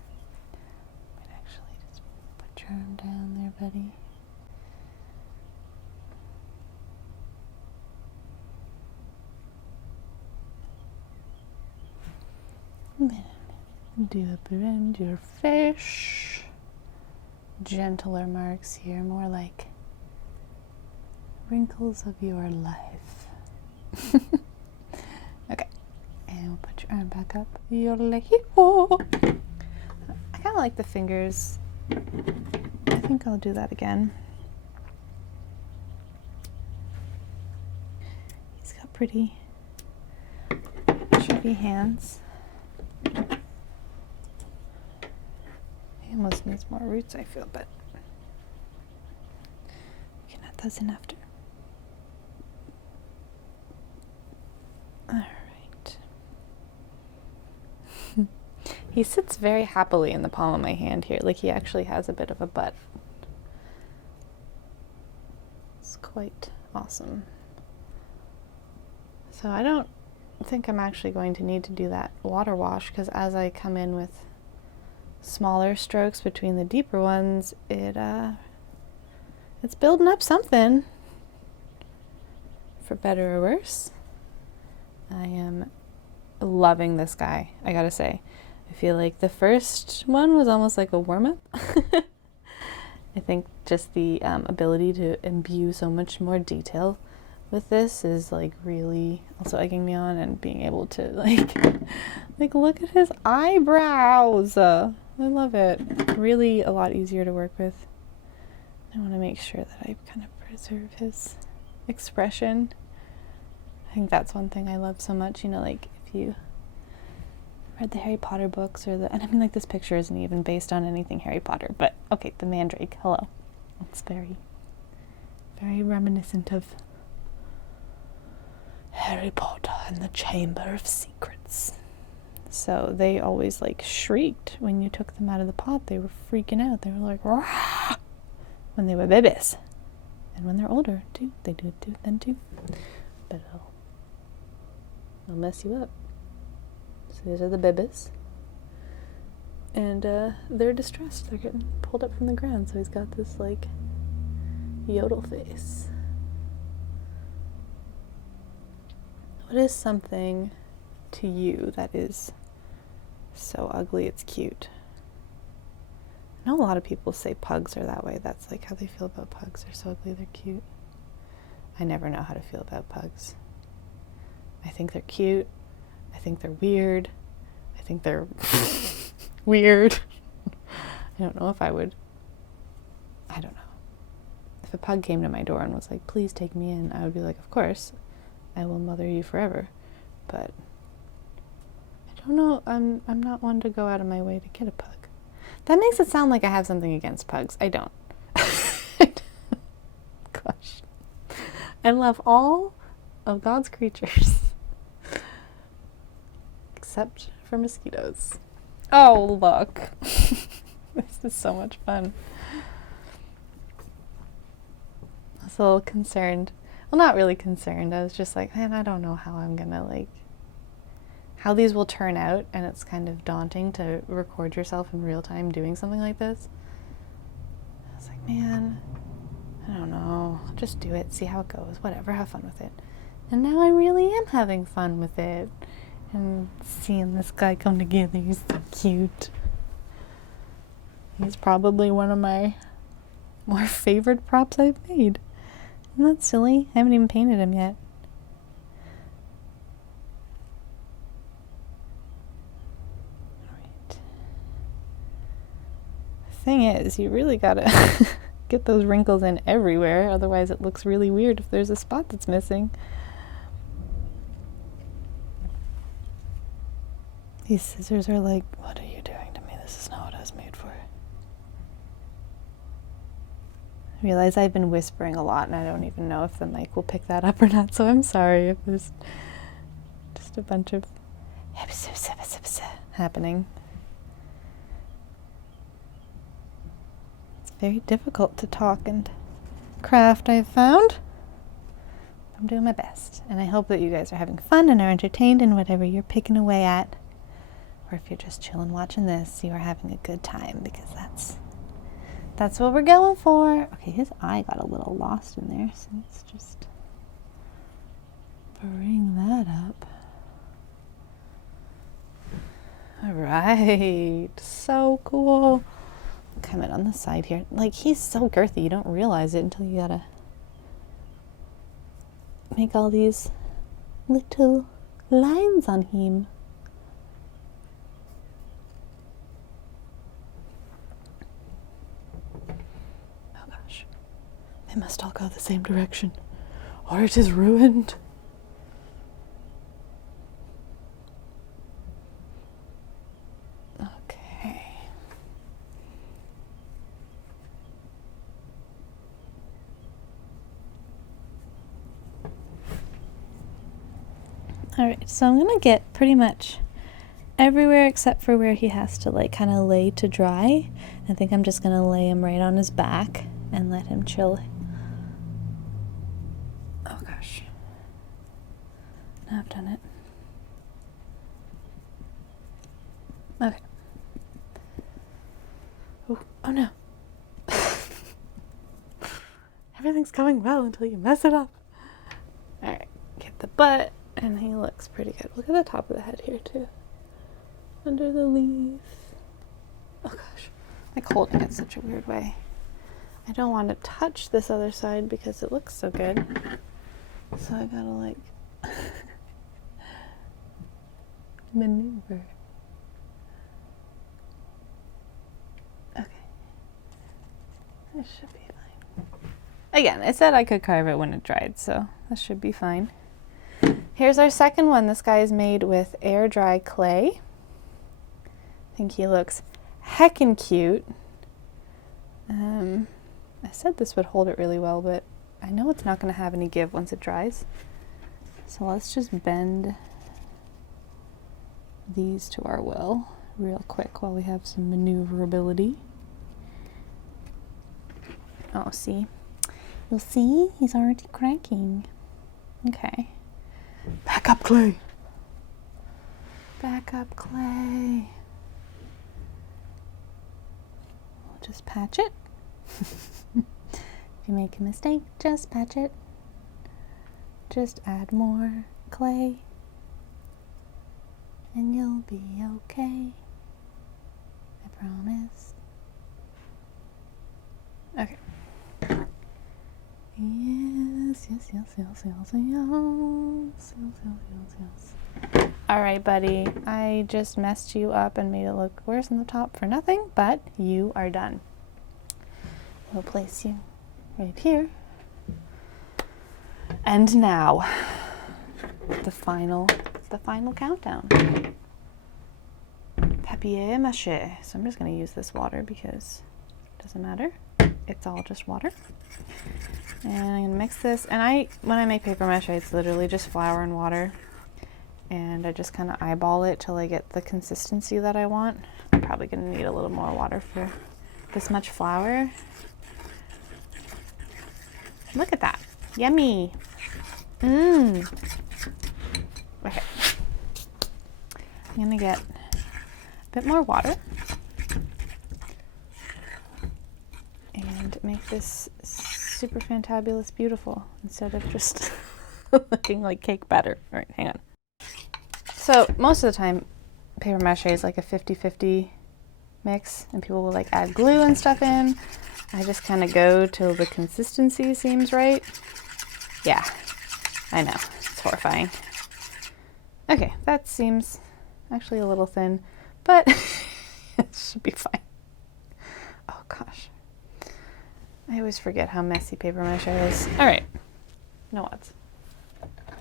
Might actually just put your arm down there, buddy. Do up around your face. Gentler marks here, more like wrinkles of your life. Okay. And we'll put your arm back up. You're like, I kind of like the fingers. I think I'll do that again. He's got pretty chubby hands. He almost needs more roots, I feel, but we can add those in after. He sits very happily in the palm of my hand here, like he actually has a bit of a butt. It's quite awesome. So I don't think I'm actually going to need to do that water wash, because as I come in with smaller strokes between the deeper ones, it's building up something, for better or worse. I am loving this guy, I gotta say. I feel like the first one was almost like a warm-up. I think just the ability to imbue so much more detail with this is like really also egging me on, and being able to like look at his eyebrows. I love it. Really a lot easier to work with. I want to make sure that I kind of preserve his expression. I think that's one thing I love so much, you know, like if you read the Harry Potter books, or and I mean, like, this picture isn't even based on anything Harry Potter, but okay, the Mandrake, hello. It's very, very reminiscent of Harry Potter and the Chamber of Secrets. So they always like shrieked when you took them out of the pot. They were freaking out. They were like, "Rah!" when they were babies. And when they're older too, they do it then too. But it'll mess you up. So these are the babies. And they're distressed. They're getting pulled up from the ground. So he's got this like yodel face. What is something to you that is so ugly it's cute? I know a lot of people say pugs are that way. That's like how they feel about pugs. They're so ugly, they're cute. I never know how to feel about pugs. I think they're cute. I think they're weird. I think they're weird. I don't know if I would. I don't know. If a pug came to my door and was like, please take me in, I would be like, of course, I will mother you forever. But I don't know. I'm not one to go out of my way to get a pug. That makes it sound like I have something against pugs. I don't. Gosh. I love all of God's creatures. Except for mosquitoes. Oh, look. This is so much fun. I was a little concerned. Well, not really concerned. I was just like, man, I don't know how I'm gonna like, how these will turn out, and it's kind of daunting to record yourself in real time doing something like this. I was like, man, I don't know. Just do it, see how it goes, whatever, have fun with it. And now I really am having fun with it. And seeing this guy come together, he's so cute. He's probably one of my more favorite props I've made. Isn't that silly? I haven't even painted him yet. Alright. The thing is, you really gotta get those wrinkles in everywhere, otherwise it looks really weird if there's a spot that's missing. These scissors are like, what are you doing to me? This is not what I was made for. I realize I've been whispering a lot and I don't even know if the mic will pick that up or not, so I'm sorry if there's just a bunch of happening. It's very difficult to talk and craft, I've found. I'm doing my best, and I hope that you guys are having fun and are entertained in whatever you're picking away at. Or if you're just chilling watching this, you are having a good time, because that's what we're going for. Okay, his eye got a little lost in there, so let's just bring that up. All right, so cool. Come in on the side here. Like, he's so girthy, you don't realize it until you gotta make all these little lines on him. They must all go the same direction, or it is ruined. Okay. Alright, so I'm gonna get pretty much everywhere except for where he has to like kind of lay to dry. I think I'm just gonna lay him right on his back and let him chill. Oh gosh. Now I've done it. Okay. Ooh, oh no. Everything's going well until you mess it up. Alright, get the butt, and he looks pretty good. Look at the top of the head here too. Under the leaf. Oh gosh. Like holding it such a weird way. I don't want to touch this other side because it looks so good. So I gotta like maneuver. Okay. This should be fine. Again, I said I could carve it when it dried, so this should be fine. Here's our second one. This guy is made with air dry clay. I think he looks heckin' cute. I said this would hold it really well, but I know it's not going to have any give once it dries. So let's just bend these to our will real quick while we have some maneuverability. Oh, see? You'll see? He's already cracking. Okay. Back up, clay. Back up, clay. We'll just patch it. If you make a mistake, just patch it. Just add more clay and you'll be okay. I promise. Okay. Yes. All right, buddy. I just messed you up and made it look worse on the top for nothing, but you are done. We'll place you right here. And now, the final countdown. Papier mache. So I'm just going to use this water because it doesn't matter. It's all just water. And I'm going to mix this. And when I make paper mache, it's literally just flour and water. And I just kind of eyeball it till I get the consistency that I want. I'm probably going to need a little more water for this much flour. Look at that. Yummy. Okay. I'm going to get a bit more water and make this super fantabulous beautiful instead of just looking like cake batter. All right, hang on. So most of the time, paper mache is like a 50-50 mix, and people will like add glue and stuff in. I just kind of go till the consistency seems right. Yeah, I know, it's horrifying. Okay, that seems actually a little thin, but it should be fine. Oh gosh. I always forget how messy paper mache is. All right, no odds.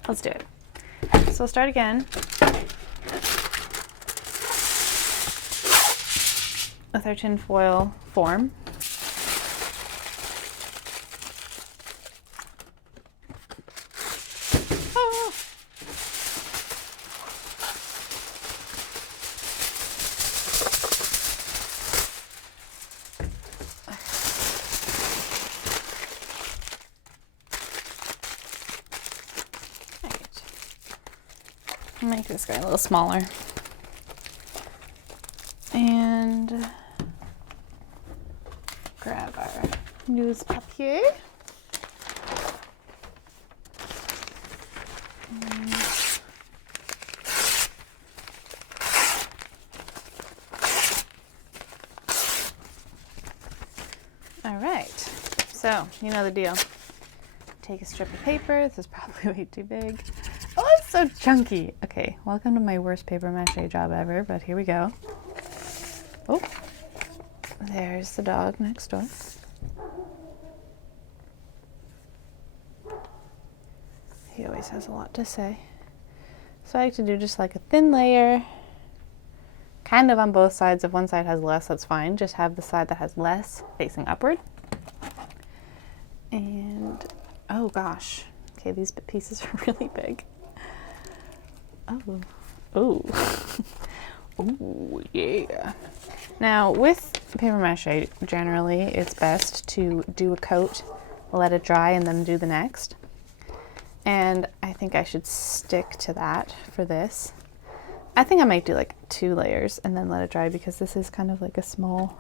Let's do it. So we'll start again with our tin foil form. I'll make this guy a little smaller. And grab our news papier. All right, so you know the deal. Take a strip of paper. This is probably way too big. Oh, it's so chunky. Okay, welcome to my worst paper mache job ever, but here we go. Oh, there's the dog next door. He always has a lot to say. So I like to do just like a thin layer, kind of on both sides. If one side has less, that's fine. Just have the side that has less facing upward. And, oh gosh. Okay, these pieces are really big. Oh, oh, oh, yeah. Now with paper mache, generally it's best to do a coat, let it dry, and then do the next. And I think I should stick to that for this. I think I might do like 2 layers and then let it dry because this is kind of like a small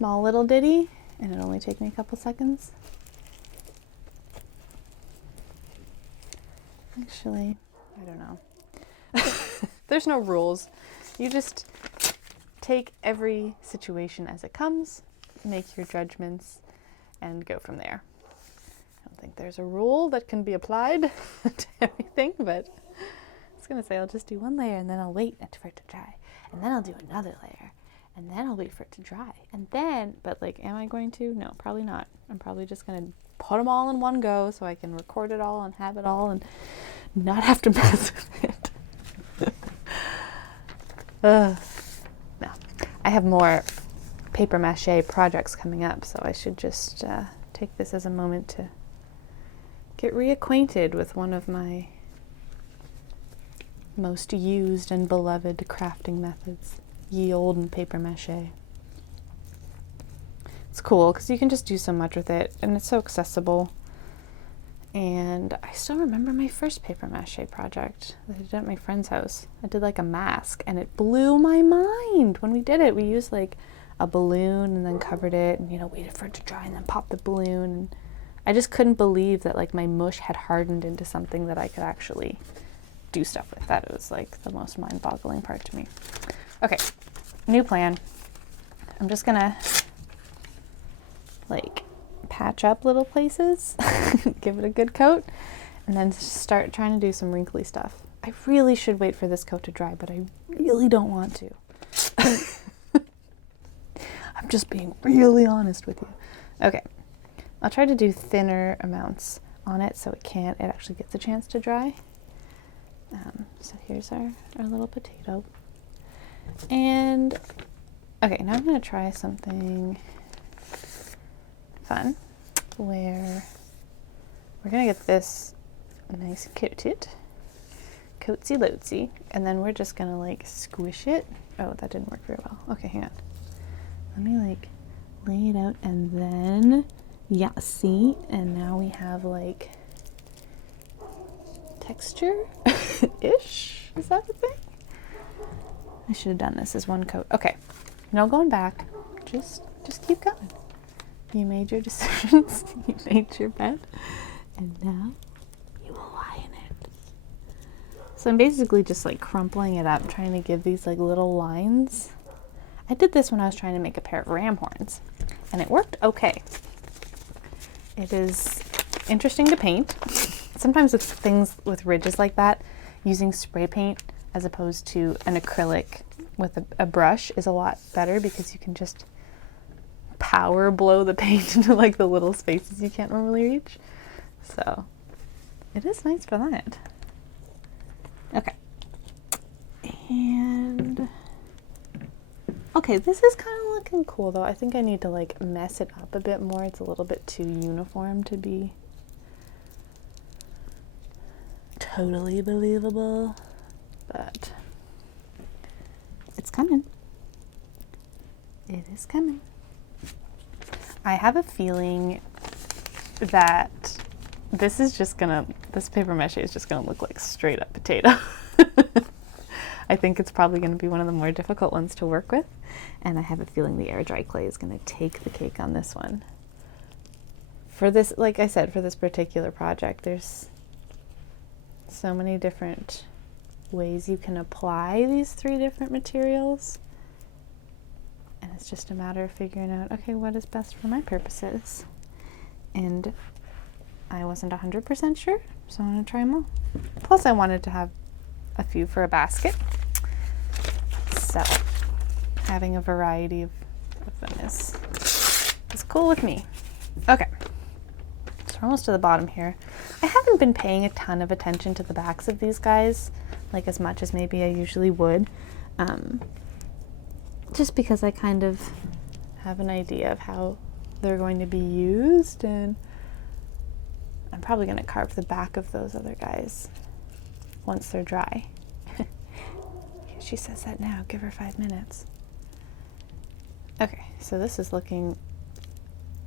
little ditty and it'll only take me a couple seconds. Actually, I don't know. There's no rules. You just take every situation as it comes, make your judgments, and go from there. I don't think there's a rule that can be applied to everything, but I was going to say I'll just do 1 layer and then I'll wait for it to dry. And then I'll do another layer. And then I'll wait for it to dry. And then, but like, am I going to? No, probably not. I'm probably just going to put them all in one go so I can record it all and have it all and not have to mess with it. No, I have more paper mache projects coming up, so I should just take this as a moment to get reacquainted with one of my most used and beloved crafting methods, ye olden paper mache. It's cool because you can just do so much with it, and it's so accessible. And I still remember my first paper mache project that I did at my friend's house. I did like a mask, and it blew my mind when we did it. We used like a balloon and then covered it and, you know, waited for it to dry and then popped the balloon. And I just couldn't believe that like my mush had hardened into something that I could actually do stuff with. That was like the most mind-boggling part to me. Okay, new plan. I'm just gonna like patch up little places, give it a good coat, and then start trying to do some wrinkly stuff. I really should wait for this coat to dry, but I really don't want to. I'm just being really honest with you. Okay, I'll try to do thinner amounts on it so it actually gets a chance to dry. So here's our little potato. And okay, now I'm going to try something fun where we're going to get this nice and coated, coatsy-loatsy, and then we're just going to like squish it. Oh, that didn't work very well. Okay, hang on. Let me like lay it out and then, yeah, see? And now we have like texture-ish? Is that the thing? I should have done this as one coat. Okay, no going back. Just keep going. You made your decisions. You made your bed. And now you will lie in it. So I'm basically just like crumpling it up, trying to give these like little lines. I did this when I was trying to make a pair of ram horns, and it worked okay. It is interesting to paint. Sometimes with things with ridges like that, using spray paint as opposed to an acrylic with a brush is a lot better because you can just power blow the paint into like the little spaces you can't normally reach. So it is nice for that. Okay. And okay, this is kind of looking cool though. I think I need to like mess it up a bit more. It's a little bit too uniform to be totally believable, but it's coming. It is coming. I have a feeling that this paper mache is just gonna look like straight up potato. I think it's probably gonna be one of the more difficult ones to work with, and I have a feeling the air dry clay is gonna take the cake on this one. For this, like I said, for this particular project, there's so many different ways you can apply these 3 different materials, and it's just a matter of figuring out, okay, what is best for my purposes. And I wasn't 100% sure, so I'm going to try them all. Plus I wanted to have a few for a basket, so having a variety of them is cool with me. Okay, so we're almost to the bottom here. I haven't been paying a ton of attention to the backs of these guys, like as much as maybe I usually would, just because I kind of have an idea of how they're going to be used, and I'm probably going to carve the back of those other guys once they're dry. She says that now, give her 5 minutes. Okay, so this is looking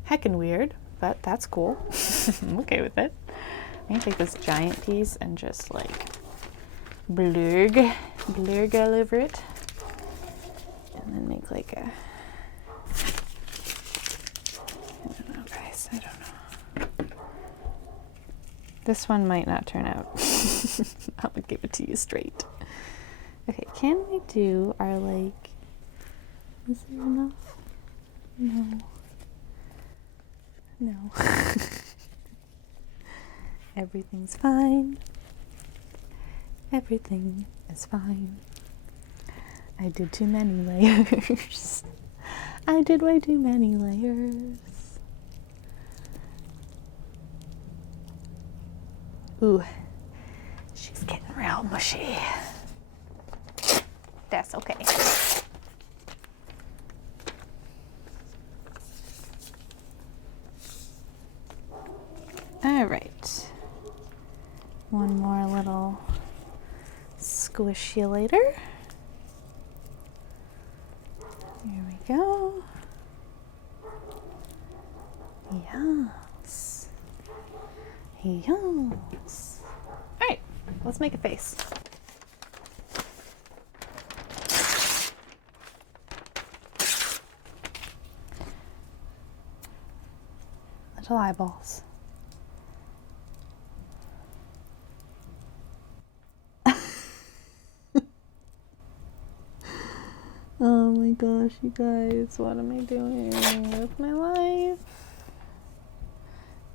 heckin' weird, but that's cool. I'm okay with it. I'm gonna take this giant piece and just like blurg all over it, and then make like a, I don't know guys, I don't know. This one might not turn out. I'm gonna give it to you straight. Okay, can we do our like, is there enough? No. No. Everything's fine. Everything is fine. I did too many layers. I did way too many layers. Ooh, she's getting real mushy. That's okay. All right. One more little squish you later. Here we go. Yes. Yes. All right, let's make a face. Little eyeballs. Oh my gosh, you guys, what am I doing with my life?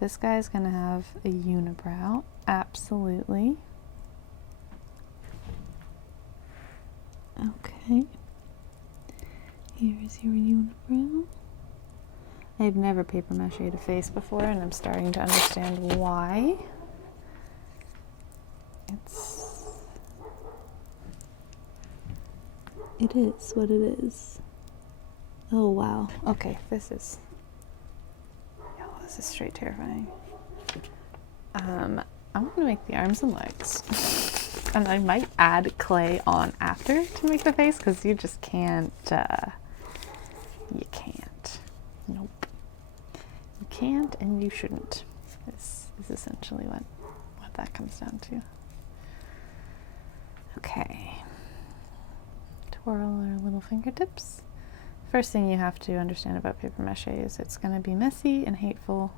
This guy's gonna have a unibrow, absolutely. Okay. Here's your unibrow. I've never paper mache'd a face before, and I'm starting to understand why. It is what it is. Oh wow. Okay, this is straight terrifying. I want to make the arms and legs. And I might add clay on after to make the face, because you just can't, you can't. Nope. You can't and you shouldn't. This is essentially what that comes down to. Okay. Twirl our little fingertips. First thing you have to understand about paper mache is it's going to be messy and hateful.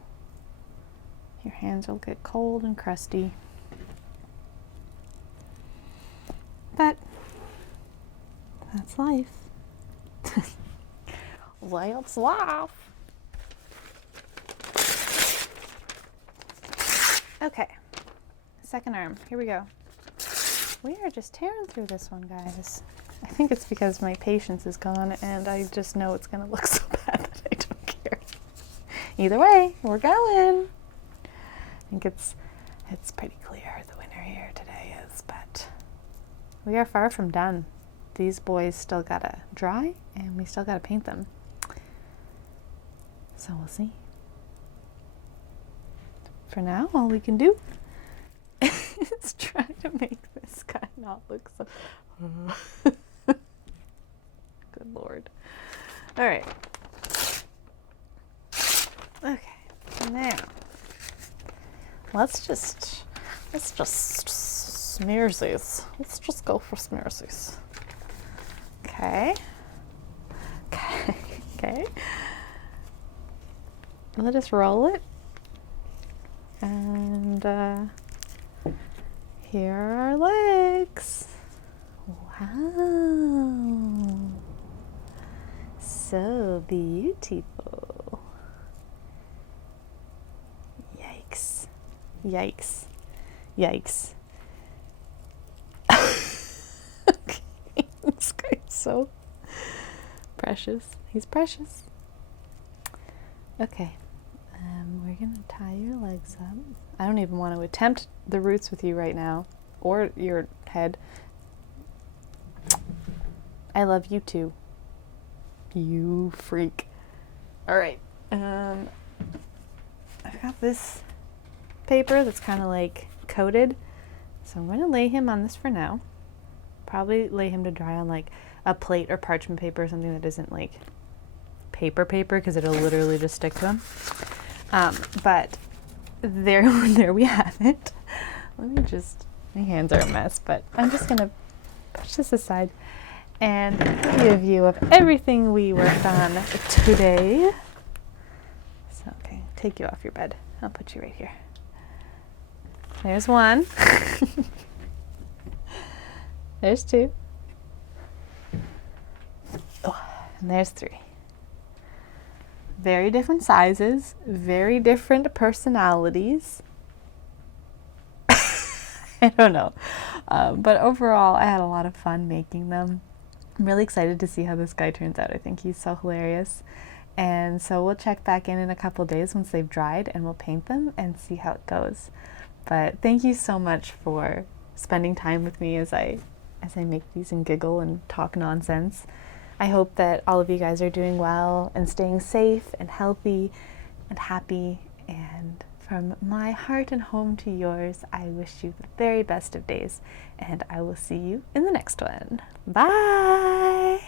Your hands will get cold and crusty. But that's life. Let's laugh. Okay, second arm, here we go. We are just tearing through this one, guys. I think it's because my patience is gone and I just know it's gonna look so bad that I don't care. Either way, we're going. I think it's pretty clear the winner here today is, but we are far from done. These boys still gotta dry and we still gotta paint them. So we'll see. For now, all we can do is try to make this guy not look so... Good Lord. All right. Okay, now let's just smear these. Let's just go for smearsies. Okay. Okay. Let us roll it. And here are our legs. Wow. So beautiful. Yikes. Yikes. Yikes. Okay. This guy's so precious. He's precious. Okay. We're going to tie your legs up. I don't even want to attempt the roots with you right now, or your head. I love you too. You freak. All right. I've got this paper that's kind of like coated, so I'm going to lay him on this for now. Probably lay him to dry on like a plate or parchment paper, something that isn't like paper because it'll literally just stick to him. But there we have it. My hands are a mess, but I'm just gonna push this aside and give you a view of everything we worked on today. So, okay, take you off your bed. I'll put you right here. There's one. There's two. Oh, and there's three. Very different sizes, very different personalities. I don't know. But overall, I had a lot of fun making them. I'm really excited to see how this guy turns out. I think he's so hilarious. And so we'll check back in a couple days once they've dried and we'll paint them and see how it goes. But thank you so much for spending time with me as I make these and giggle and talk nonsense. I hope that all of you guys are doing well and staying safe and healthy and happy and from my heart and home to yours, I wish you the very best of days, and I will see you in the next one. Bye!